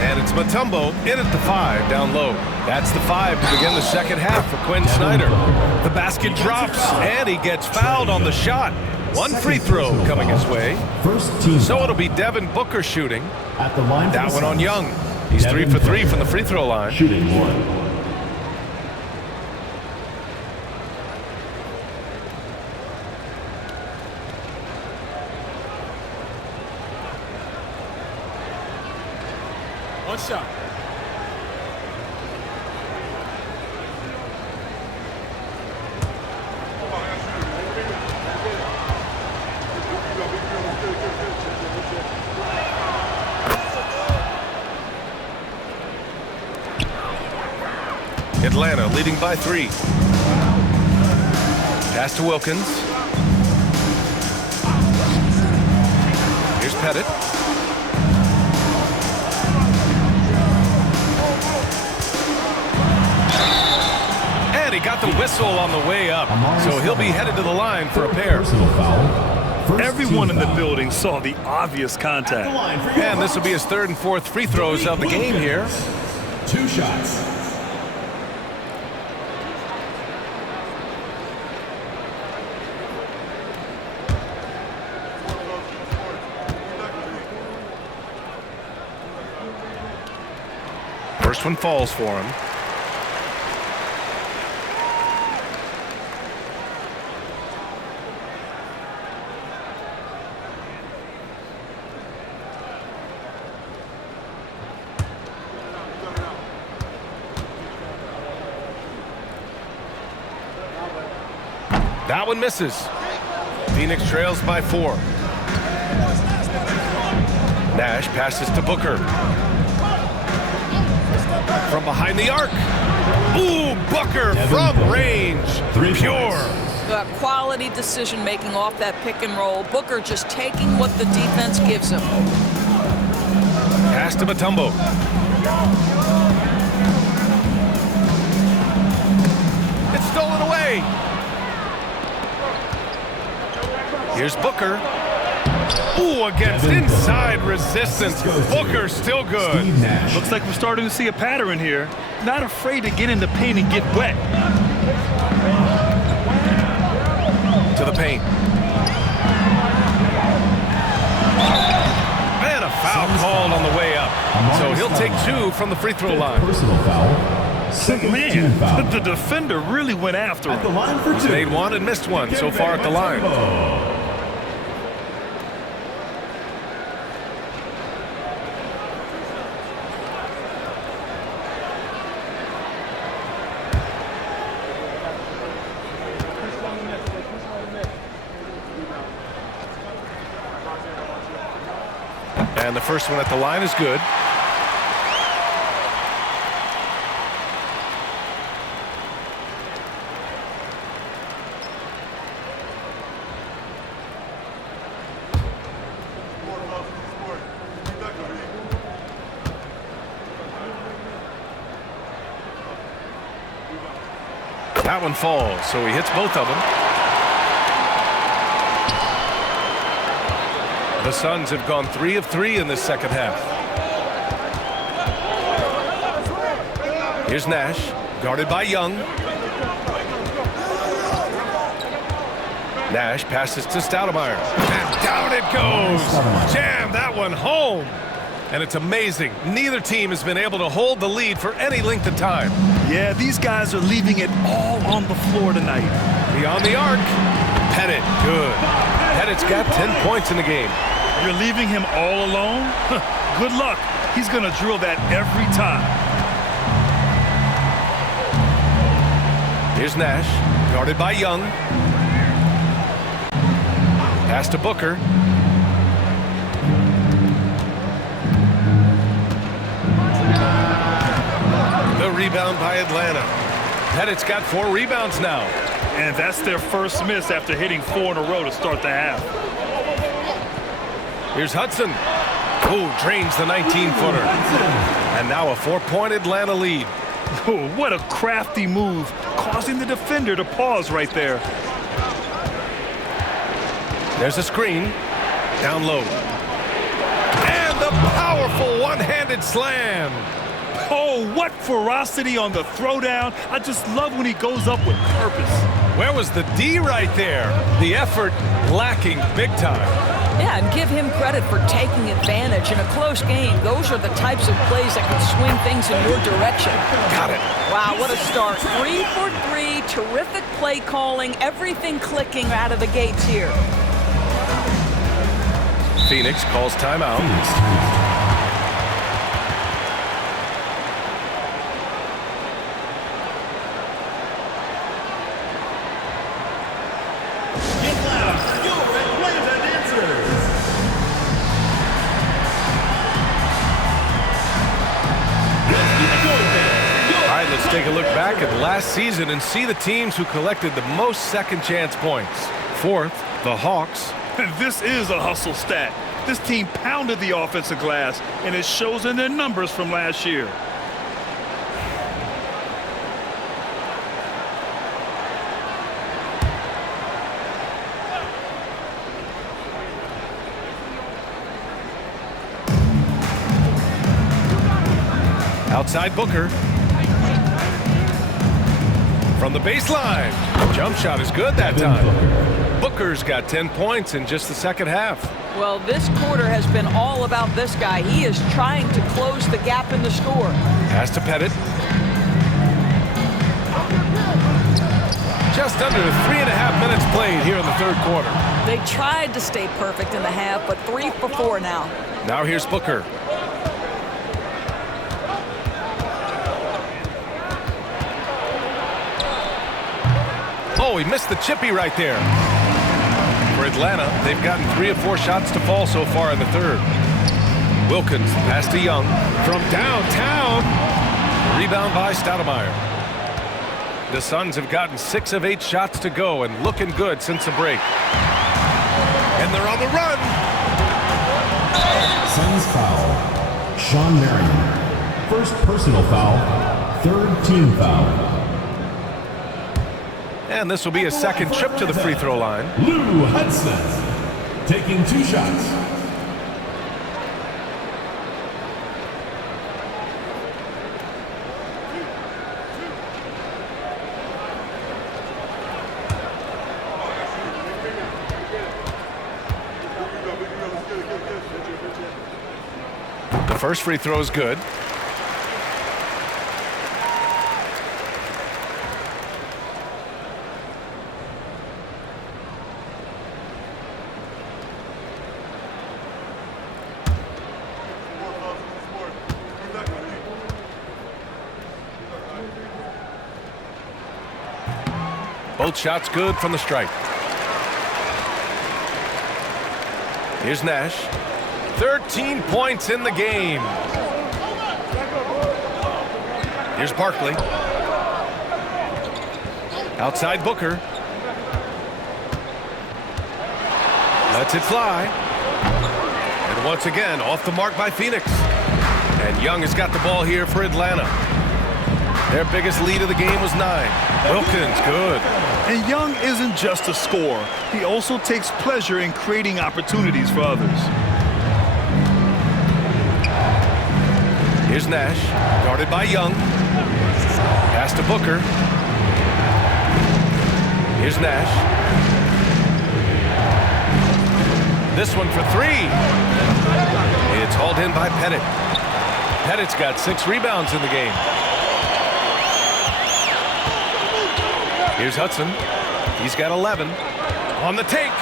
and it's Mutombo in at the 5 down low. That's the 5 to begin the second half for Quinn Snyder. The basket drops, and he gets fouled on the shot. One free throw coming his way. So it'll be Devin Booker shooting. That one on Young. He's 3 for 3 from the free throw line. Shooting 1. One shot. Atlanta leading by 3. Pass to Wilkins. Here's Pettit. And he got the whistle on the way up, so he'll be headed to the line for a pair. Everyone in the building saw the obvious contact. And this will be his 3rd and 4th free throws of the game here. 2 shots. First one falls for him. That one misses. Phoenix trails by 4. Nash passes to Booker. From behind the arc. Ooh, Booker from range. Pure. Quality decision making off that pick and roll. Booker just taking what the defense gives him. Pass to Mutombo. It's stolen away. Here's Booker. Ooh, against inside resistance. Booker still good. Looks like we're starting to see a pattern here. Not afraid to get in the paint and get wet. To the paint. And a foul called on the way up. So he'll take 2 from the free throw line. Personal foul. Second team foul. The defender really went after him. At the line for 2. Made 1 and missed 1 so far at the line. And the first one at the line is good. That one falls, so he hits both of them. The Suns have gone 3 of 3 in this second half. Here's Nash, guarded by Young. Nash passes to Stoudemire. And down it goes. Jam that one home. And it's amazing. Neither team has been able to hold the lead for any length of time. Yeah, these guys are leaving it all on the floor tonight. Beyond the arc. Pettit, good. Pettit's got 10 points in the game. You're leaving him all alone? Good luck. He's going to drill that every time. Here's Nash, guarded by Young. Pass to Booker. The rebound by Atlanta. Pettit's got 4 rebounds now. And that's their first miss after hitting 4 in a row to start the half. Here's Hudson. Ooh, drains the 19-footer. And now a 4-point Atlanta lead. Oh, what a crafty move, causing the defender to pause right there. There's a screen. Down low. And the powerful one-handed slam. Oh, what ferocity on the throwdown. I just love when he goes up with purpose. Where was the D right there? The effort lacking big time. Yeah, and give him credit for taking advantage in a close game. Those are the types of plays that can swing things in your direction. Got it. Wow, what a start. 3 for 3, terrific play calling, everything clicking out of the gates here. Phoenix calls timeout. Take a look back at last season and see the teams who collected the most second chance points. 4th, the Hawks. This is a hustle stat. This team pounded the offensive glass, and it shows in their numbers from last year. Outside Booker. From the baseline. Jump shot is good that time. Booker's got 10 points in just the second half. Well, this quarter has been all about this guy. He is trying to close the gap in the score. Pass to Pettit. Just under 3.5 minutes played here in the third quarter. They tried to stay perfect in the half, but 3 for 4 now. Now here's Booker. Oh, he missed the chippy right there. For Atlanta, they've gotten 3 of 4 shots to fall so far in the third. Wilkins pass to Young from downtown. Rebound by Stoudemire. The Suns have gotten 6 of 8 shots to go and looking good since the break. And they're on the run. Suns foul. Sean Marion. First personal foul. Third team foul. And this will be a second trip to the free throw line. Lou Hudson taking 2 shots. The first free throw is good. Both shots good from the stripe. Here's Nash. 13 points in the game. Here's Barkley. Outside Booker. Lets it fly. And once again, off the mark by Phoenix. And Young has got the ball here for Atlanta. Their biggest lead of the game was 9. Wilkins, good. And Young isn't just a scorer. He also takes pleasure in creating opportunities for others. Here's Nash, guarded by Young. Pass to Booker. Here's Nash. This one for 3. It's hauled in by Pettit. Pettit's got 6 rebounds in the game. Here's Hudson. He's got 11. On the take.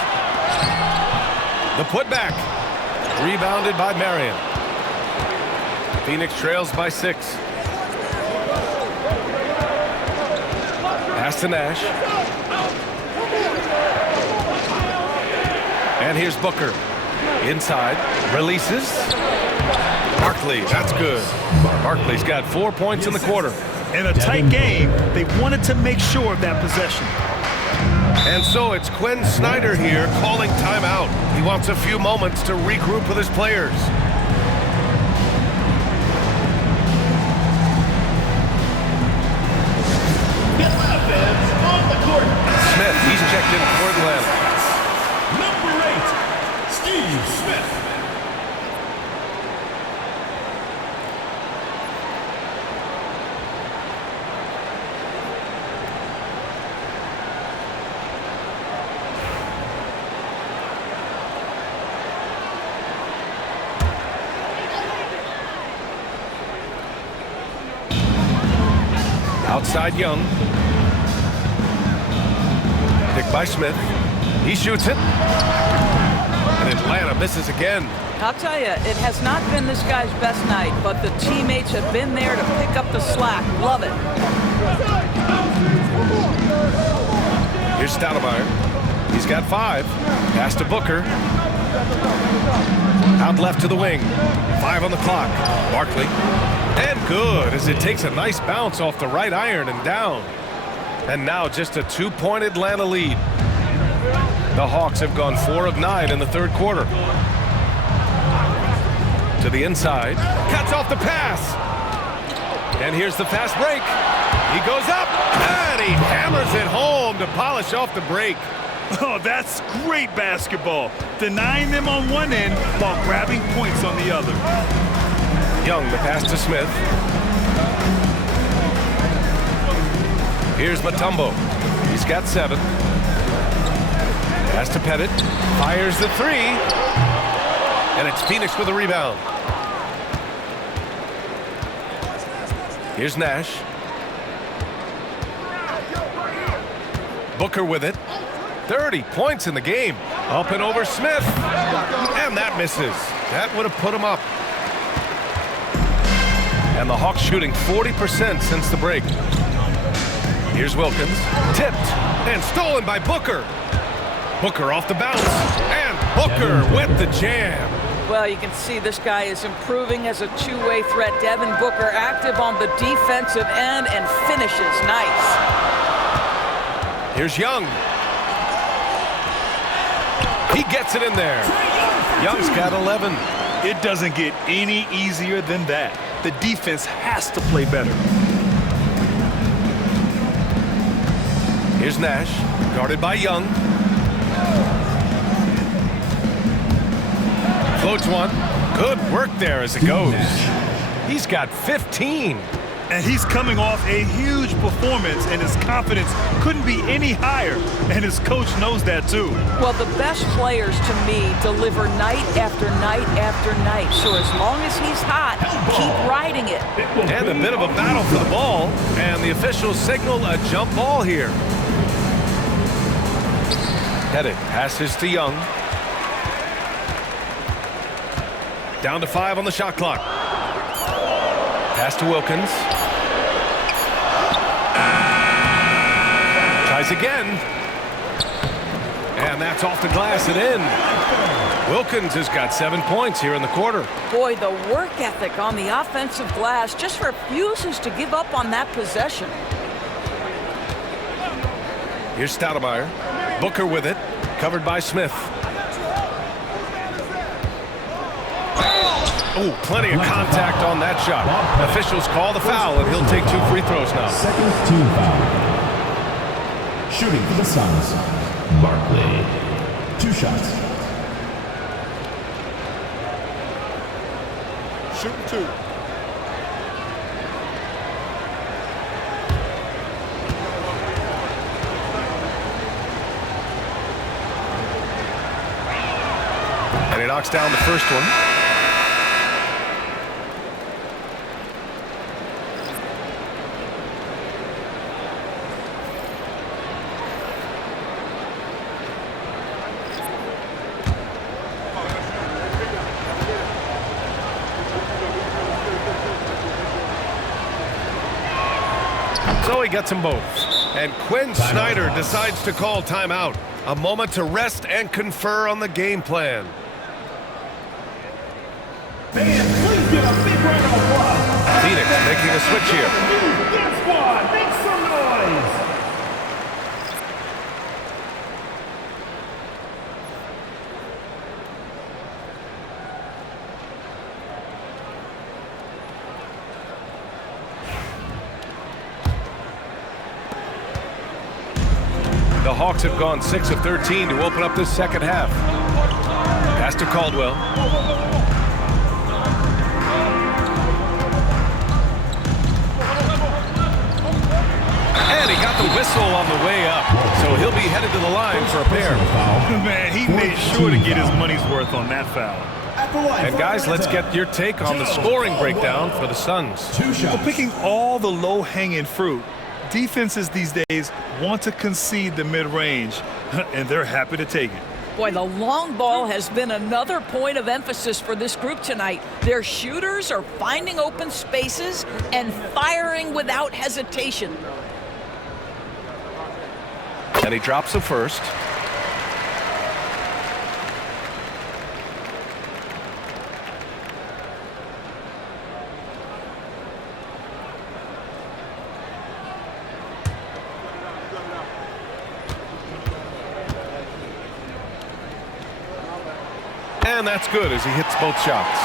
The putback. Rebounded by Marion. Phoenix trails by 6. Pass to Nash. And here's Booker. Inside. Releases. Barkley, that's good. Barkley's got 4 points in the quarter. In a tight game, they wanted to make sure of that possession. And so it's Quinn Snyder here calling timeout. He wants a few moments to regroup with his players. Smith, he's checked in for Atlanta. Number 8, Steve Smith. Outside Young. Picked by Smith. He shoots it. And Atlanta misses again. I'll tell you, it has not been this guy's best night, but the teammates have been there to pick up the slack. Love it. Here's Stoudemire. He's got 5. Pass to Booker. Out left to the wing. 5 on the clock. Barkley. And good as it takes a nice bounce off the right iron and down. And now just a 2-point Atlanta lead. The Hawks have gone 4 of 9 in the third quarter. To the inside. Cuts off the pass. And here's the fast break. He goes up. And he hammers it home to polish off the break. Oh, that's great basketball. Denying them on one end while grabbing points on the other. Young, the pass to Smith. Here's Mutombo. He's got 7. Pass to Pettit. Fires the 3. And it's Phoenix with a rebound. Here's Nash. Booker with it. 30 points in the game. Up and over Smith. And that misses. That would have put him up. And the Hawks shooting 40% since the break. Here's Wilkins. Tipped. And stolen by Booker. Booker off the bounce. And Booker with the jam. Well, you can see this guy is improving as a two-way threat. Devin Booker active on the defensive end and finishes nice. Here's Young. He gets it in there. Young's got 11. It doesn't get any easier than that. The defense has to play better. Here's Nash, guarded by Young. Floats one. Good work there as it goes. He's got 15. And he's coming off a huge performance, and his confidence couldn't be any higher. And his coach knows that too. Well, the best players to me deliver night after night after night. So as long as he's hot, keep riding it. And a bit of a battle for the ball. And the officials signal a jump ball here. Headed, passes to Young. Down to 5 on the shot clock. Pass to Wilkins. Tries again. And that's off the glass and in. Wilkins has got 7 points here in the quarter. Boy, the work ethic on the offensive glass just refuses to give up on that possession. Here's Stoudemire. Booker with it. Covered by Smith. Oh, plenty of contact on that shot. Officials call the foul, and he'll take 2 free throws now. Second team foul. Shooting for the Suns, Barkley. 2 shots. Shooting 2. And he knocks down the first one. So he gets them both. And Quinn Snyder decides to call timeout. A moment to rest and confer on the game plan. Fans, please give a big round of applause. Phoenix making a switch here. Dance squad, make some noise. The Hawks have gone 6 of 13 to open up this second half. Pass to Caldwell. And he got the whistle on the way up, so he'll be headed to the line for a pair. Man, he made sure to get his money's worth on that foul. And guys, let's get your take on the scoring breakdown for the Suns. Well, picking all the low-hanging fruit, defenses these days want to concede the mid-range, and they're happy to take it. Boy, the long ball has been another point of emphasis for this group tonight. Their shooters are finding open spaces and firing without hesitation. And he drops the first. And that's good as he hits both shots.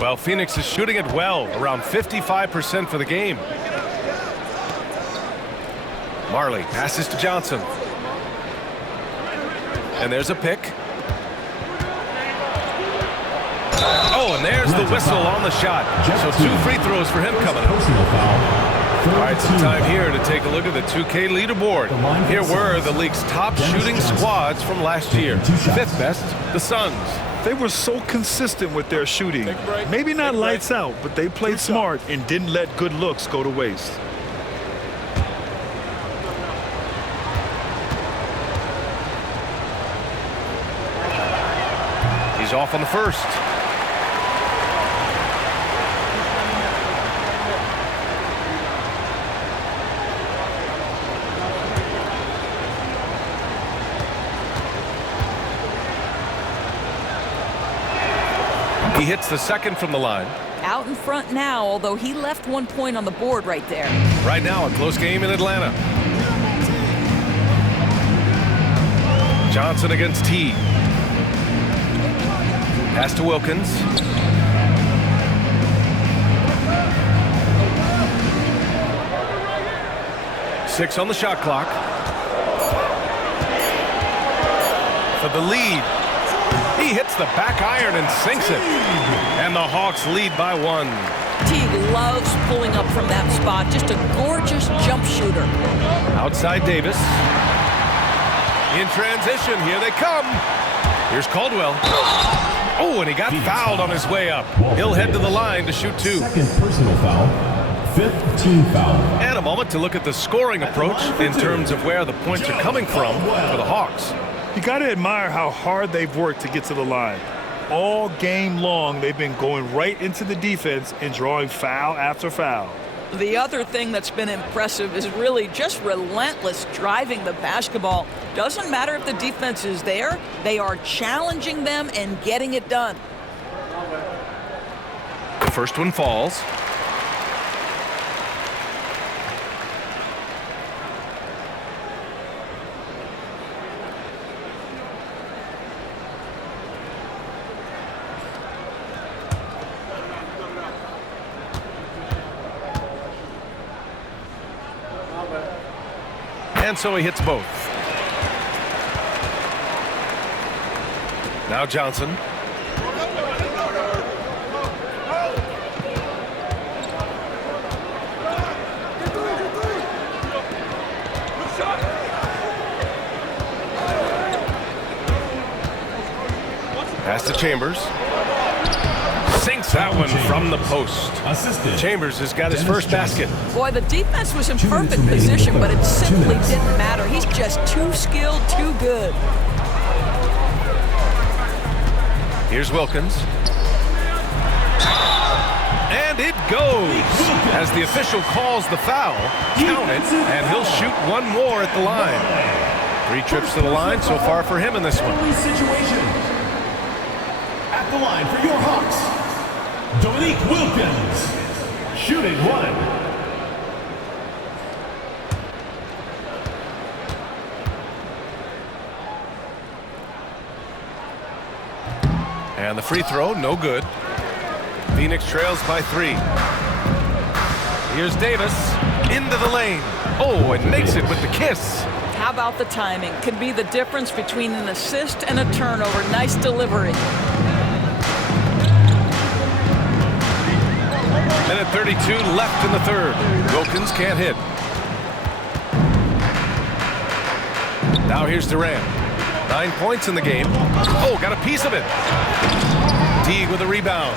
Well, Phoenix is shooting it well, around 55% for the game. Marley passes to Johnson. And there's a pick. Oh, and there's the whistle on the shot. So 2 free throws for him coming up. All right, some time here to take a look at the 2K leaderboard. Here were the league's top shooting squads from last year. 5th best, the Suns. They were so consistent with their shooting. Maybe not lights out, but they played smart and didn't let good looks go to waste. He's off on the first. He hits the second from the line. Out in front now, although he left 1 point on the board right there. Right now, a close game in Atlanta. Johnson against T. Pass to Wilkins. Six on the shot clock. For the lead. He hits the back iron and sinks it. And the Hawks lead by 1. Teague loves pulling up from that spot. Just a gorgeous jump shooter. Outside Davis. In transition, here they come. Here's Caldwell. Oh, and he got fouled on his way up. He'll head to the line to shoot 2. Second personal foul. 5th team foul. And a moment to look at the scoring approach in terms of where the points are coming from for the Hawks. You got to admire how hard they've worked to get to the line. All game long, they've been going right into the defense and drawing foul after foul. The other thing that's been impressive is really just relentless driving the basketball. Doesn't matter if the defense is there, they are challenging them and getting it done. The first one falls. And so he hits both. Now Johnson. Pass to Chambers. Sinks that one from the post. Chambers has got his first basket. Boy, the defense was in perfect position, but it simply didn't matter. He's just too skilled, too good. Here's Wilkins. And it goes. As the official calls the foul, count it, and he'll shoot one more at the line. 3 trips to the line so far for him in this one. At the line for your Hawks, Dominique Wilkins, shooting 1. And the free throw, no good. Phoenix trails by 3. Here's Davis into the lane. Oh, and makes it with the kiss. How about the timing? Could be the difference between an assist and a turnover. Nice delivery. Minute 32 left in the third. Wilkins can't hit. Now here's Durant. 9 points in the game. Oh, got a piece of it. Teague with a rebound.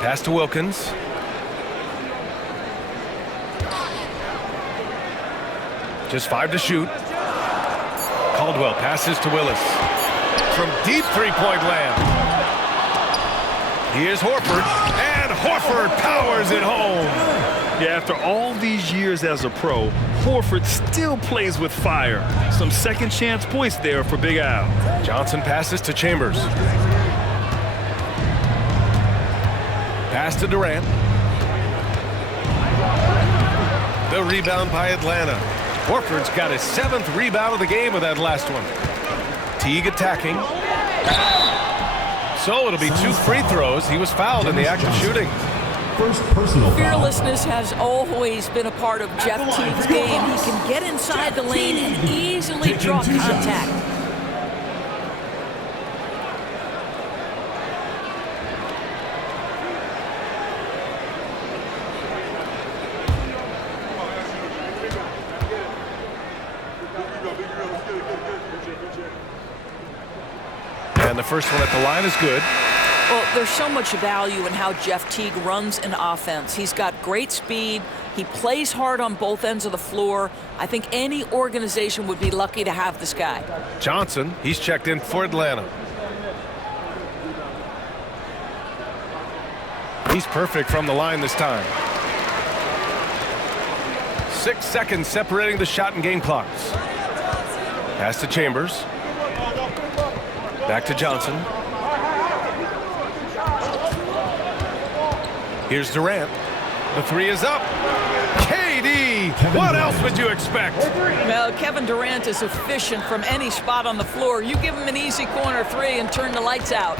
Pass to Wilkins. Just 5 to shoot. Caldwell passes to Willis. From deep three-point land. Here's Horford. And Horford powers it home. Yeah, after all these years as a pro, Horford still plays with fire. Some second chance points there for Big Al. Johnson passes to Chambers. Pass to Durant. The rebound by Atlanta. Horford's got his 7th rebound of the game with that last one. Teague attacking. So it'll be 2 free throws. He was fouled in the act of shooting. First personal foul. Fearlessness has always been a part of Jeff Teague's game. He can get inside the lane and easily draw contact. And the first one at the line is good. Well, there's so much value in how Jeff Teague runs an offense. He's got great speed. He plays hard on both ends of the floor. I think any organization would be lucky to have this guy. Johnson, he's checked in for Atlanta. He's perfect from the line this time. 6 seconds separating the shot and game clocks. Pass to Chambers. Back to Johnson. Here's Durant. The three is up. KD! What else would you expect? Well, Kevin Durant is efficient from any spot on the floor. You give him an easy corner three and turn the lights out.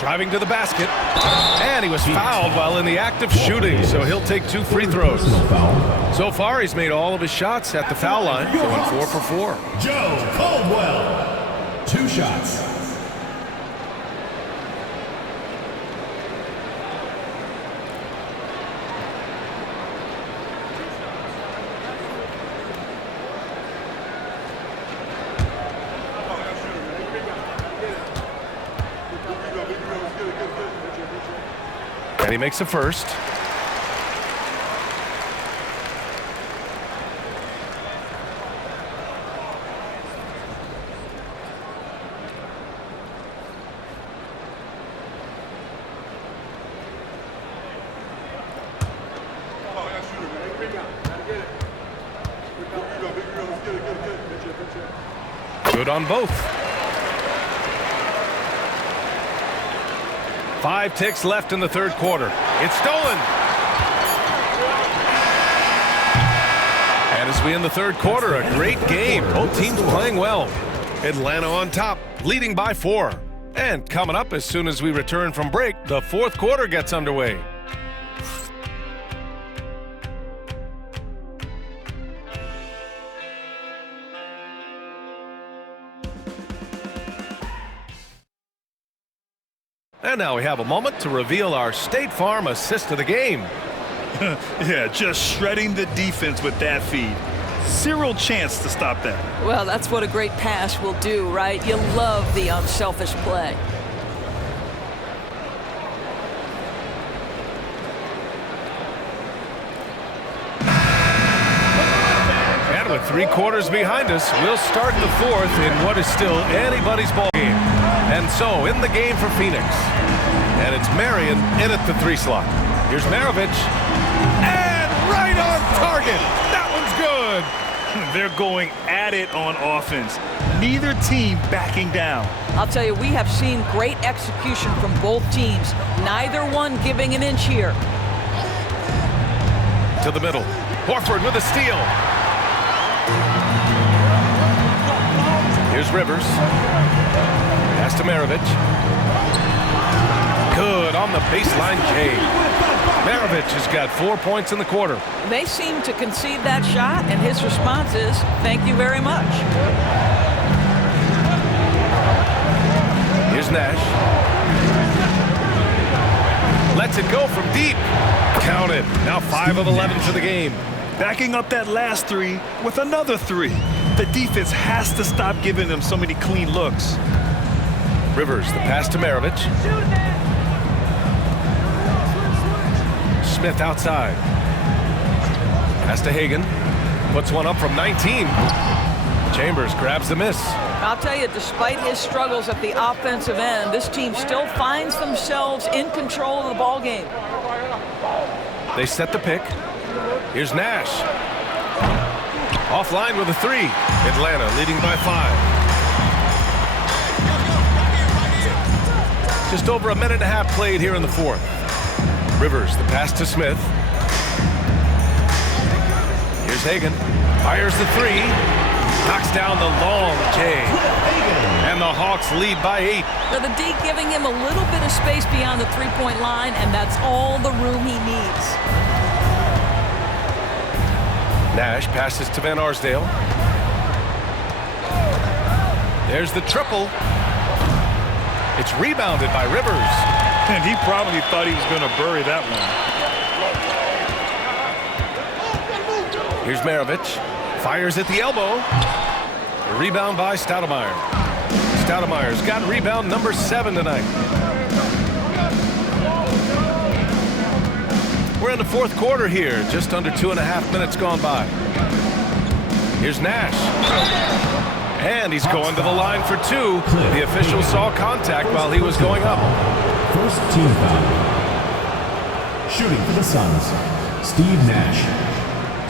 Driving to the basket. And he was fouled while in the act of shooting, so he'll take 2 free throws. So far, he's made all of his shots at the foul line, going 4 for 4. Joe Caldwell, 2 shots. And he makes the first. Good on both. 5 ticks left in the third quarter. It's stolen. And as we end the third quarter, a great game. Both teams playing well. Atlanta on top, leading by 4. And coming up as soon as we return from break, the fourth quarter gets underway. And now we have a moment to reveal our State Farm assist of the game. Yeah, just shredding the defense with that feed. Zero chance to stop that. Well, that's what a great pass will do, right? You love the unselfish play. And with 3 quarters behind us, we'll start the fourth in what is still anybody's ball game. And so, in the game for Phoenix. And it's Marion in at the 3 slot. Here's Maravich. And right on target. That one's good. They're going at it on offense. Neither team backing down. I'll tell you, we have seen great execution from both teams. Neither one giving an inch here. To the middle. Horford with a steal. Here's Rivers. Pass to Maravich. Good on the baseline, Jay. Maravich has got 4 points in the quarter. They seem to concede that shot, and his response is, thank you very much. Here's Nash. Lets it go from deep. Count it. Now 5 of 11 for the game. Backing up that last 3 with another 3. The defense has to stop giving them so many clean looks. Rivers, the pass to Maravich. Smith outside. Pass to Hagan. Puts one up from 19. Chambers grabs the miss. I'll tell you, despite his struggles at the offensive end, this team still finds themselves in control of the ball game. They set the pick. Here's Nash. Offline with a 3. Atlanta leading by 5. Just over a minute and a half played here in the fourth. Rivers, the pass to Smith. Here's Hagan. Fires the 3. Knocks down the long J. And the Hawks lead by 8. Now the D giving him a little bit of space beyond the three-point line, and that's all the room he needs. Nash passes to Van Arsdale. There's the triple. It's rebounded by Rivers. And he probably thought he was going to bury that one. Here's Maravich. Fires at the elbow. A rebound by Stoudemire. Stoudemire's got rebound number 7 tonight. We're in the fourth quarter here. Just under 2.5 minutes gone by. Here's Nash. And he's going to the line for 2. The official saw contact while he was going up. First team foul. Shooting for the Suns, Steve Nash.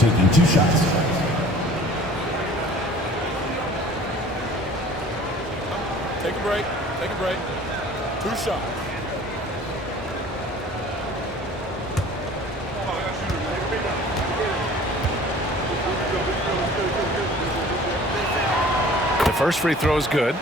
Taking 2 shots. Take a break. Take a break. 2 shots. The first free throw is good.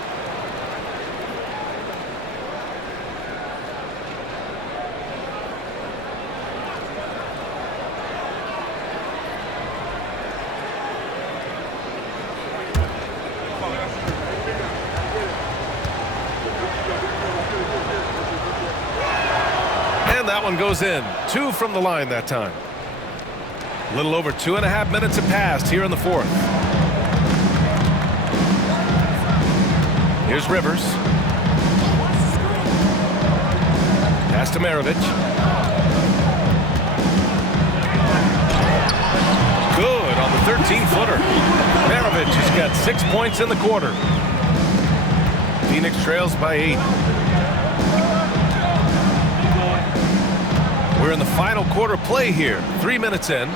And that one goes in. 2 from the line that time. A little over 2.5 minutes have passed here in the fourth. Here's Rivers. Pass to Maravich. Good on the 13-footer. Maravich has got 6 points in the quarter. Phoenix trails by 8. We're in the final quarter play here. 3 minutes in.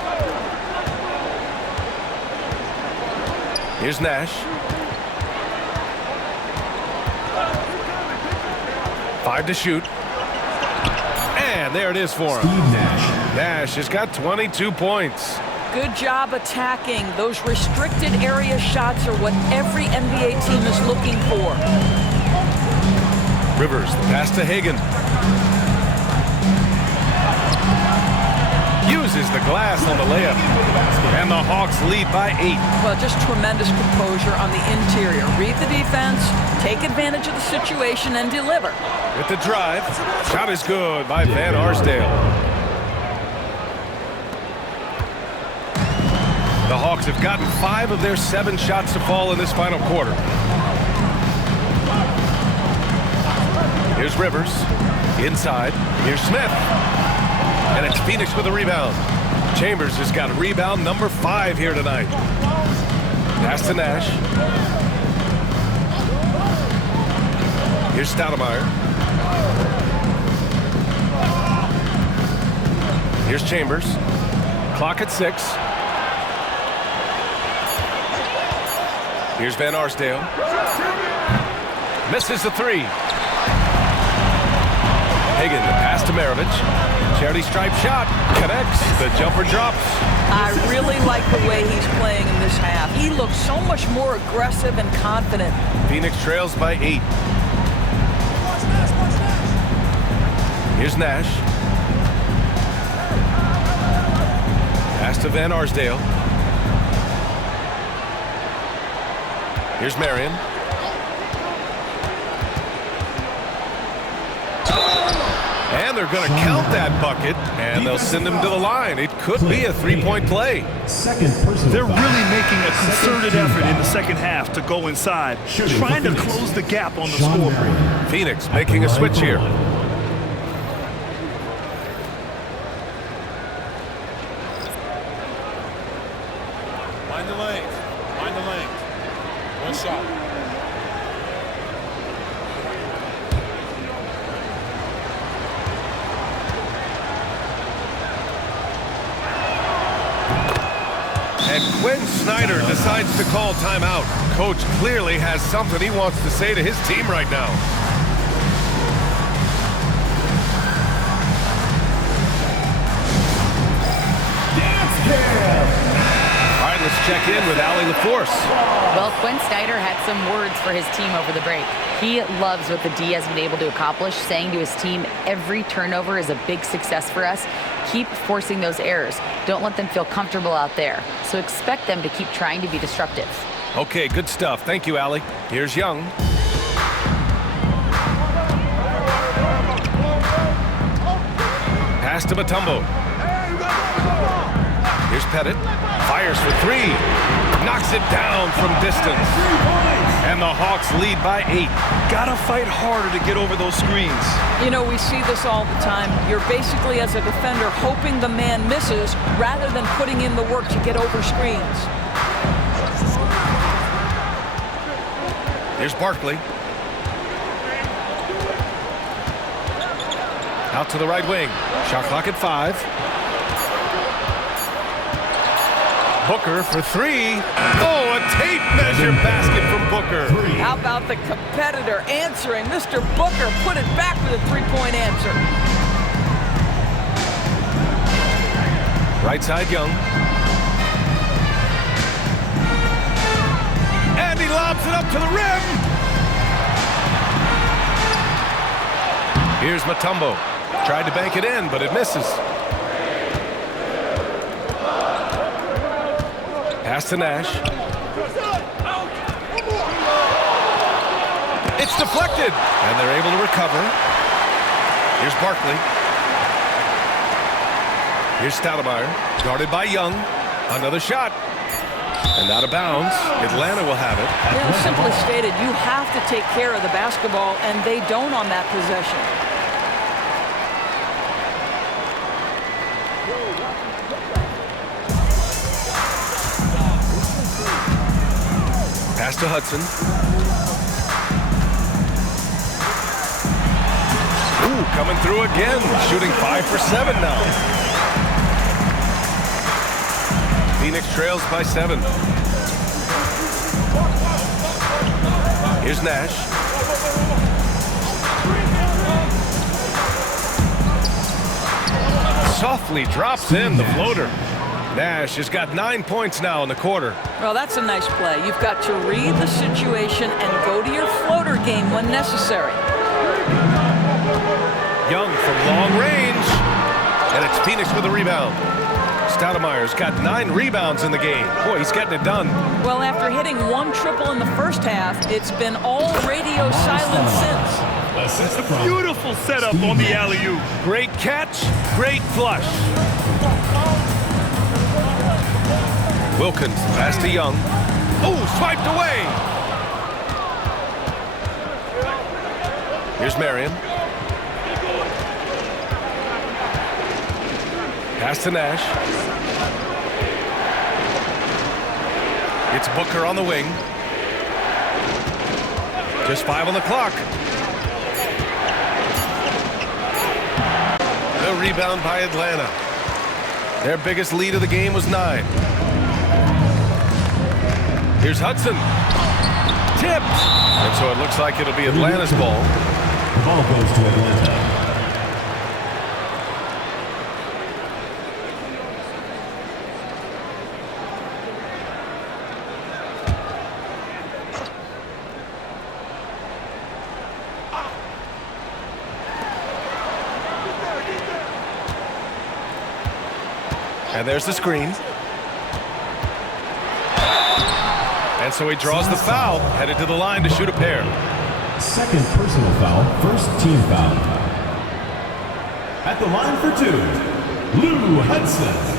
Here's Nash. 5 to shoot. And there it is for him. Steve Nash. Nash has got 22 points. Good job attacking. Those restricted area shots are what every NBA team is looking for. Rivers, the pass to Hagan. Uses the glass on the layup. And the Hawks lead by 8. Well, just tremendous composure on the interior. Read the defense, take advantage of the situation, and deliver. With the drive. Shot is good by Van Arsdale. The Hawks have gotten 5 of their 7 shots to fall in this final quarter. Here's Rivers. Inside. Here's Smith. And it's Phoenix with a rebound. Chambers has got rebound number 5 here tonight. Pass to Nash. Here's Stoudemire. Here's Chambers. Clock at 6. Here's Van Arsdale. Misses the 3. Hagan, the pass to Maravich. Charity stripe shot. Connects. The jumper drops. I really like the way he's playing in this half. He looks so much more aggressive and confident. Phoenix trails by 8. Here's Nash. Pass to Van Arsdale. Here's Marion. And they're going to count that bucket, and they'll send him to the line. It could be a 3-point play. They're really making a concerted effort in the second half to go inside, trying to close the gap on the scoreboard. Phoenix making a switch here. Find the lane. Find the lane. 1 shot. And Quinn Snyder decides to call timeout. Coach clearly has something he wants to say to his team right now. All right, let's check in with Allie LaForce. Well, Quinn Snyder had some words for his team over the break. He loves what the D has been able to accomplish, saying to his team, every turnover is a big success for us. Keep forcing those errors. Don't let them feel comfortable out there. So expect them to keep trying to be disruptive. Okay, good stuff. Thank you, Allie. Here's Young. Pass to Mutombo. Here's Pettit. Fires for 3. Knocks it down from distance. And the Hawks lead by 8. Gotta fight harder to get over those screens. You know, we see this all the time. You're basically, as a defender, hoping the man misses rather than putting in the work to get over screens. Here's Barkley. Out to the right wing. Shot clock at 5. Booker for 3. Oh, a tape measure basket from Booker. How about the competitor answering? Mr. Booker put it back with a three-point answer. Right side, Young. And he lobs it up to the rim. Here's Mutombo. Tried to bank it in, but it misses. Pass to Nash. It's deflected, and they're able to recover. Here's Barkley. Here's Stoudemire, guarded by Young. Another shot, and out of bounds. Atlanta will have it. You know, simply stated, you have to take care of the basketball, and they don't on that possession. Pass to Hudson. Ooh, coming through again. Shooting 5 for 7 now. Phoenix trails by 7. Here's Nash. Softly drops in the floater. Nash has got 9 points now in the quarter. Well, that's a nice play. You've got to read the situation and go to your floater game when necessary. Young from long range. And it's Phoenix with a rebound. Stoudemire's got 9 rebounds in the game. Boy, he's getting it done. Well, after hitting 1 triple in the first half, it's been all radio silent since. That's a beautiful setup on the alley-oop. Great catch, great flush. Wilkins, pass to Young. Oh, swiped away. Here's Marion. Pass to Nash. It's Booker on the wing. Just 5 on the clock. The rebound by Atlanta. Their biggest lead of the game was 9. Here's Hudson. Tipped. And so it looks like it'll be Atlanta's ball. Ball goes to Atlanta. And there's the screen. And so he draws the foul, headed to the line to shoot a pair. Second personal foul, first team foul. At the line for 2, Lou Hudson.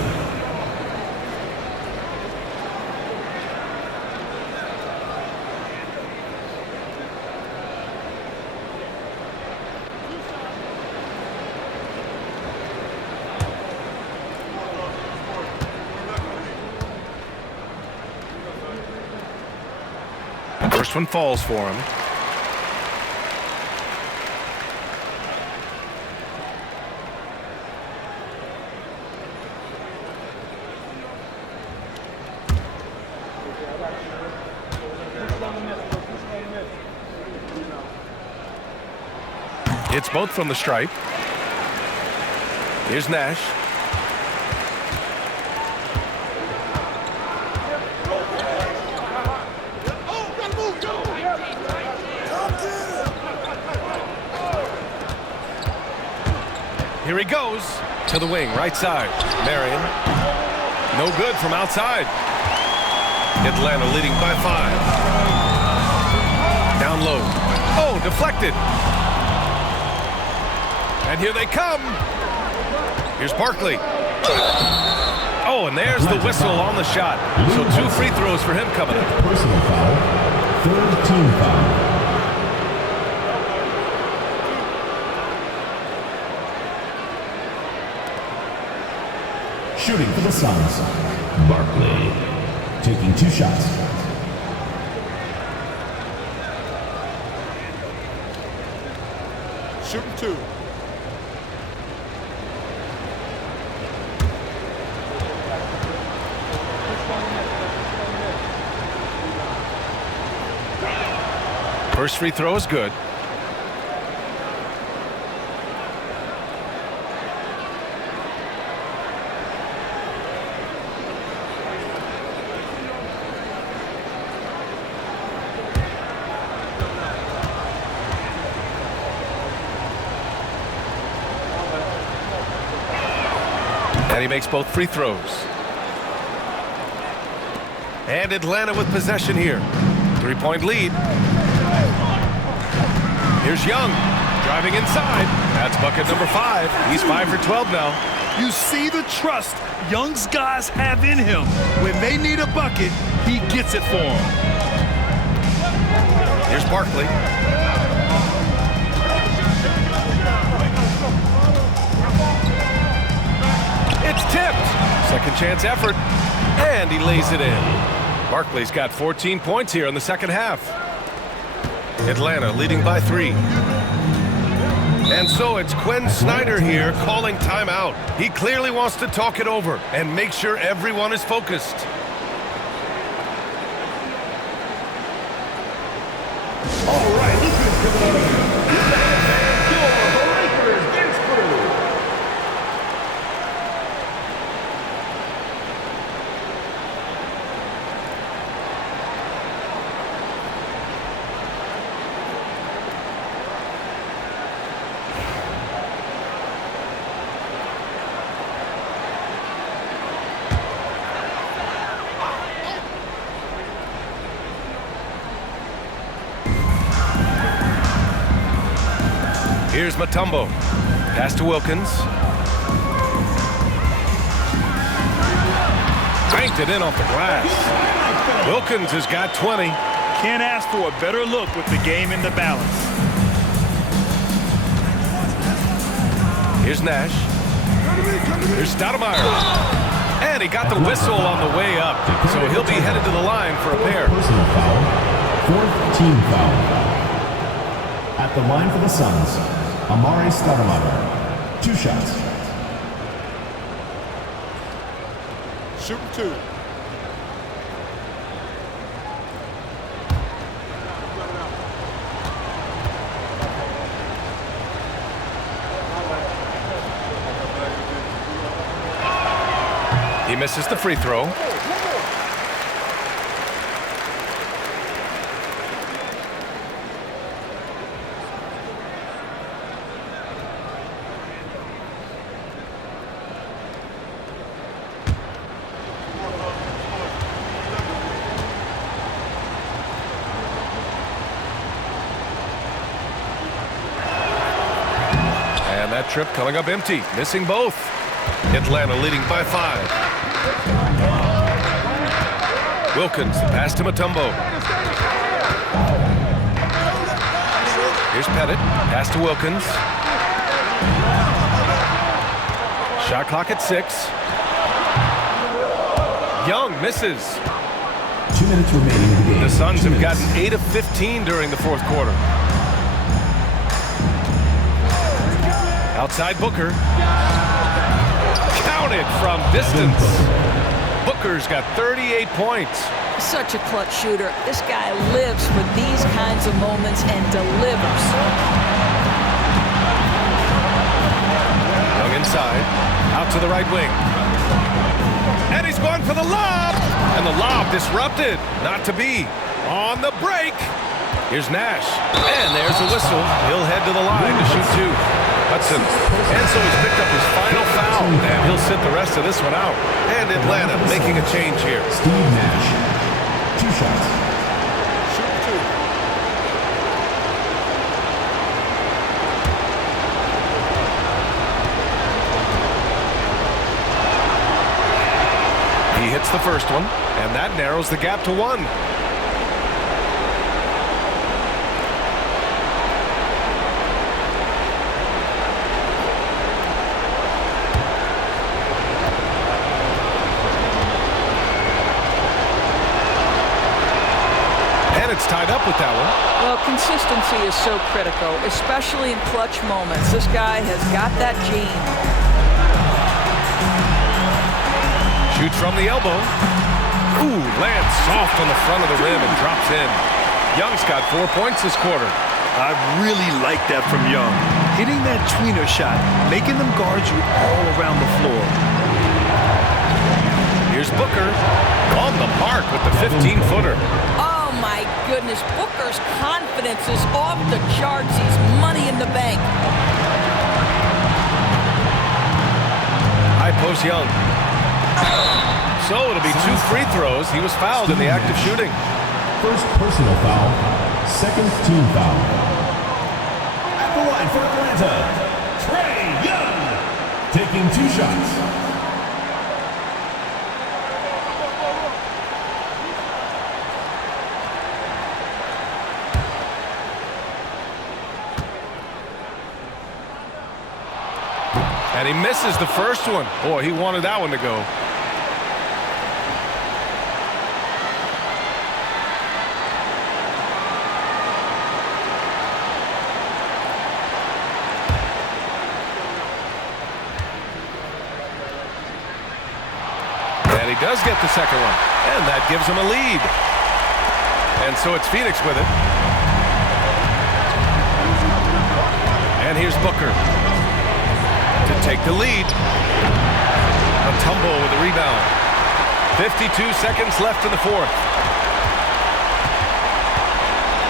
First one falls for him. It's both from the stripe. Here's Nash. Here he goes to the wing, right side. Marion. No good from outside. Atlanta leading by 5. Down low. Oh, deflected. And here they come. Here's Barkley. Oh, and there's the whistle on the shot. So 2 free throws for him coming up. Personal foul, third team foul. Shooting for the Suns, Barkley, taking 2 shots. Shooting 2. First free throw is good. And he makes both free throws. And Atlanta with possession here. 3-point lead. Here's Young, driving inside. That's bucket number 5. He's 5 for 12 now. You see the trust Young's guys have in him. When they need a bucket, he gets it for them. Here's Barkley. It's tipped. Second chance effort. And he lays it in. Barkley's got 14 points here in the second half. Atlanta leading by 3. And so it's Quinn Snyder here calling timeout. He clearly wants to talk it over and make sure everyone is focused. All right, look who's coming up. Your Lakers bench crew. Here's Mutombo. Pass to Wilkins. Banked it in off the glass. Wilkins has got 20. Can't ask for a better look with the game in the balance. Here's Nash. Here's Stoudemire. And he got the whistle on the way up. So he'll be headed to the line for a pair. Personal foul. 4th team foul. At the line for the Suns, Amare Stoudemire. 2 shots. Shooting 2. He misses the free throw. And that trip coming up empty, missing both. Atlanta leading by 5. Wilkins, the pass to Mutombo. Here's Pettit, pass to Wilkins. Shot clock at 6. Young misses. 2 minutes remaining in the game. The Suns have gotten 8 of 15 during the fourth quarter. Outside Booker. Counted from distance. Booker's got 38 points. Such a clutch shooter. This guy lives for these kinds of moments and delivers. Young inside. Out to the right wing. And he's going for the lob. And the lob disrupted. Not to be. On the break. Here's Nash. And there's the whistle. He'll head to the line to shoot 2. Hudson. And so he's picked up his final foul. And he'll sit the rest of this one out. And Atlanta making a change here. Steve Nash. 2 shots. Shooting 2. He hits the first one. And that narrows the gap to 1. It's tied up with that one. Well, consistency is so critical, especially in clutch moments. This guy has got that gene. Shoots from the elbow. Ooh, lands soft on the front of the rim and drops in. Young's got 4 points this quarter. I really like that from Young. Hitting that tweener shot, making them guard you all around the floor. Here's Booker on the mark with the 15-footer. Oh, my goodness. Booker's confidence is off the charts. He's money in the bank. High post Young. So it'll be 2 free throws. He was fouled in the act of shooting. First personal foul, second team foul. At the line for Atlanta, Trae Young, taking 2 shots. And he misses the first one. Boy, he wanted that one to go. And he does get the second one. And that gives him a lead. And so it's Phoenix with it. And here's Booker to take the lead. A tumble with the rebound. 52 seconds left in the fourth.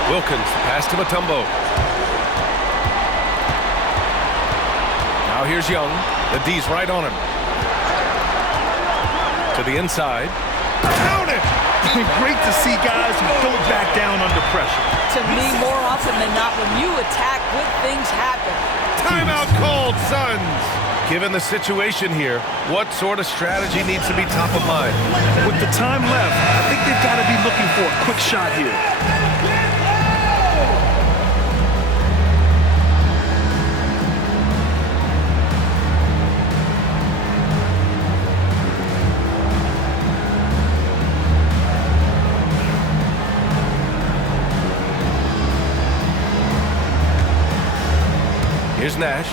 Wilkins pass to Mutombo. Now here's Young. The D's right on him. To the inside. Count it! Great to see guys who don't back down under pressure. To me, more often than not, when you attack, good things happen. Timeout called, Suns. Given the situation here, what sort of strategy needs to be top of mind? With the time left, I think they've got to be looking for a quick shot here. Here's Nash.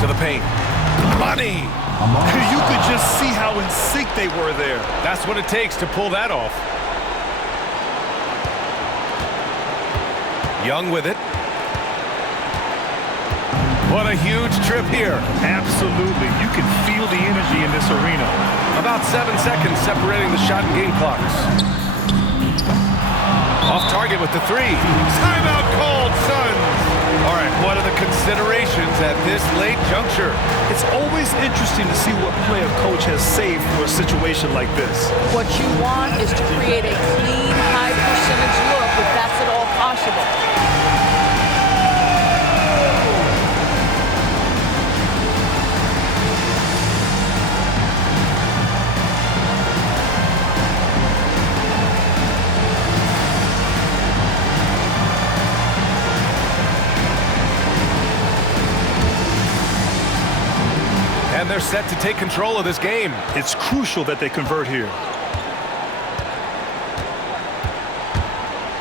To the paint. Money! You could just see how in sync they were there. That's what it takes to pull that off. Young with it. What a huge trip here. Absolutely. You can feel the energy in this arena. About 7 seconds separating the shot and game clocks. Off target with the 3. Timeout called, Suns. All right, what are the considerations at this late juncture? It's always interesting to see what play a coach has saved for a situation like this. What you want is to create a clean, high-percentage look if that's at all possible. And they're set to take control of this game. It's crucial that they convert here.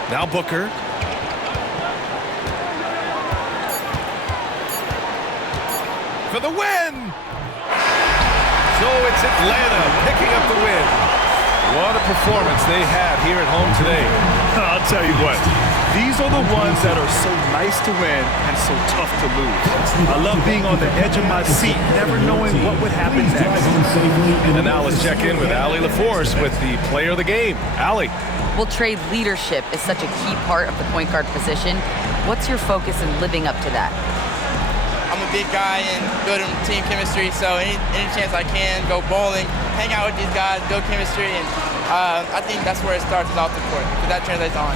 Now Booker. For the win! So it's Atlanta picking up the win. What a performance they had here at home today. I'll tell you what, these are the ones that are so nice to win and so tough to lose. I love being on the edge of my seat, never knowing what would happen next. And now let's check in with Allie LaForce with the player of the game. Allie. Well, Trey, leadership is such a key part of the point guard position. What's your focus in living up to that? I'm a big guy and building team chemistry, so any chance I can, go bowling, hang out with these guys, build chemistry, and I think that's where it starts off the court, because that translates on.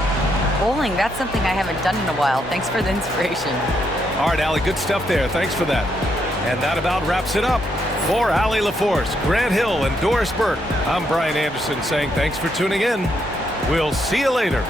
Bowling, that's something I haven't done in a while. Thanks for the inspiration. All right, Allie, good stuff there. Thanks for that. And that about wraps it up. For Allie LaForce, Grant Hill, and Doris Burke, I'm Brian Anderson saying thanks for tuning in. We'll see you later.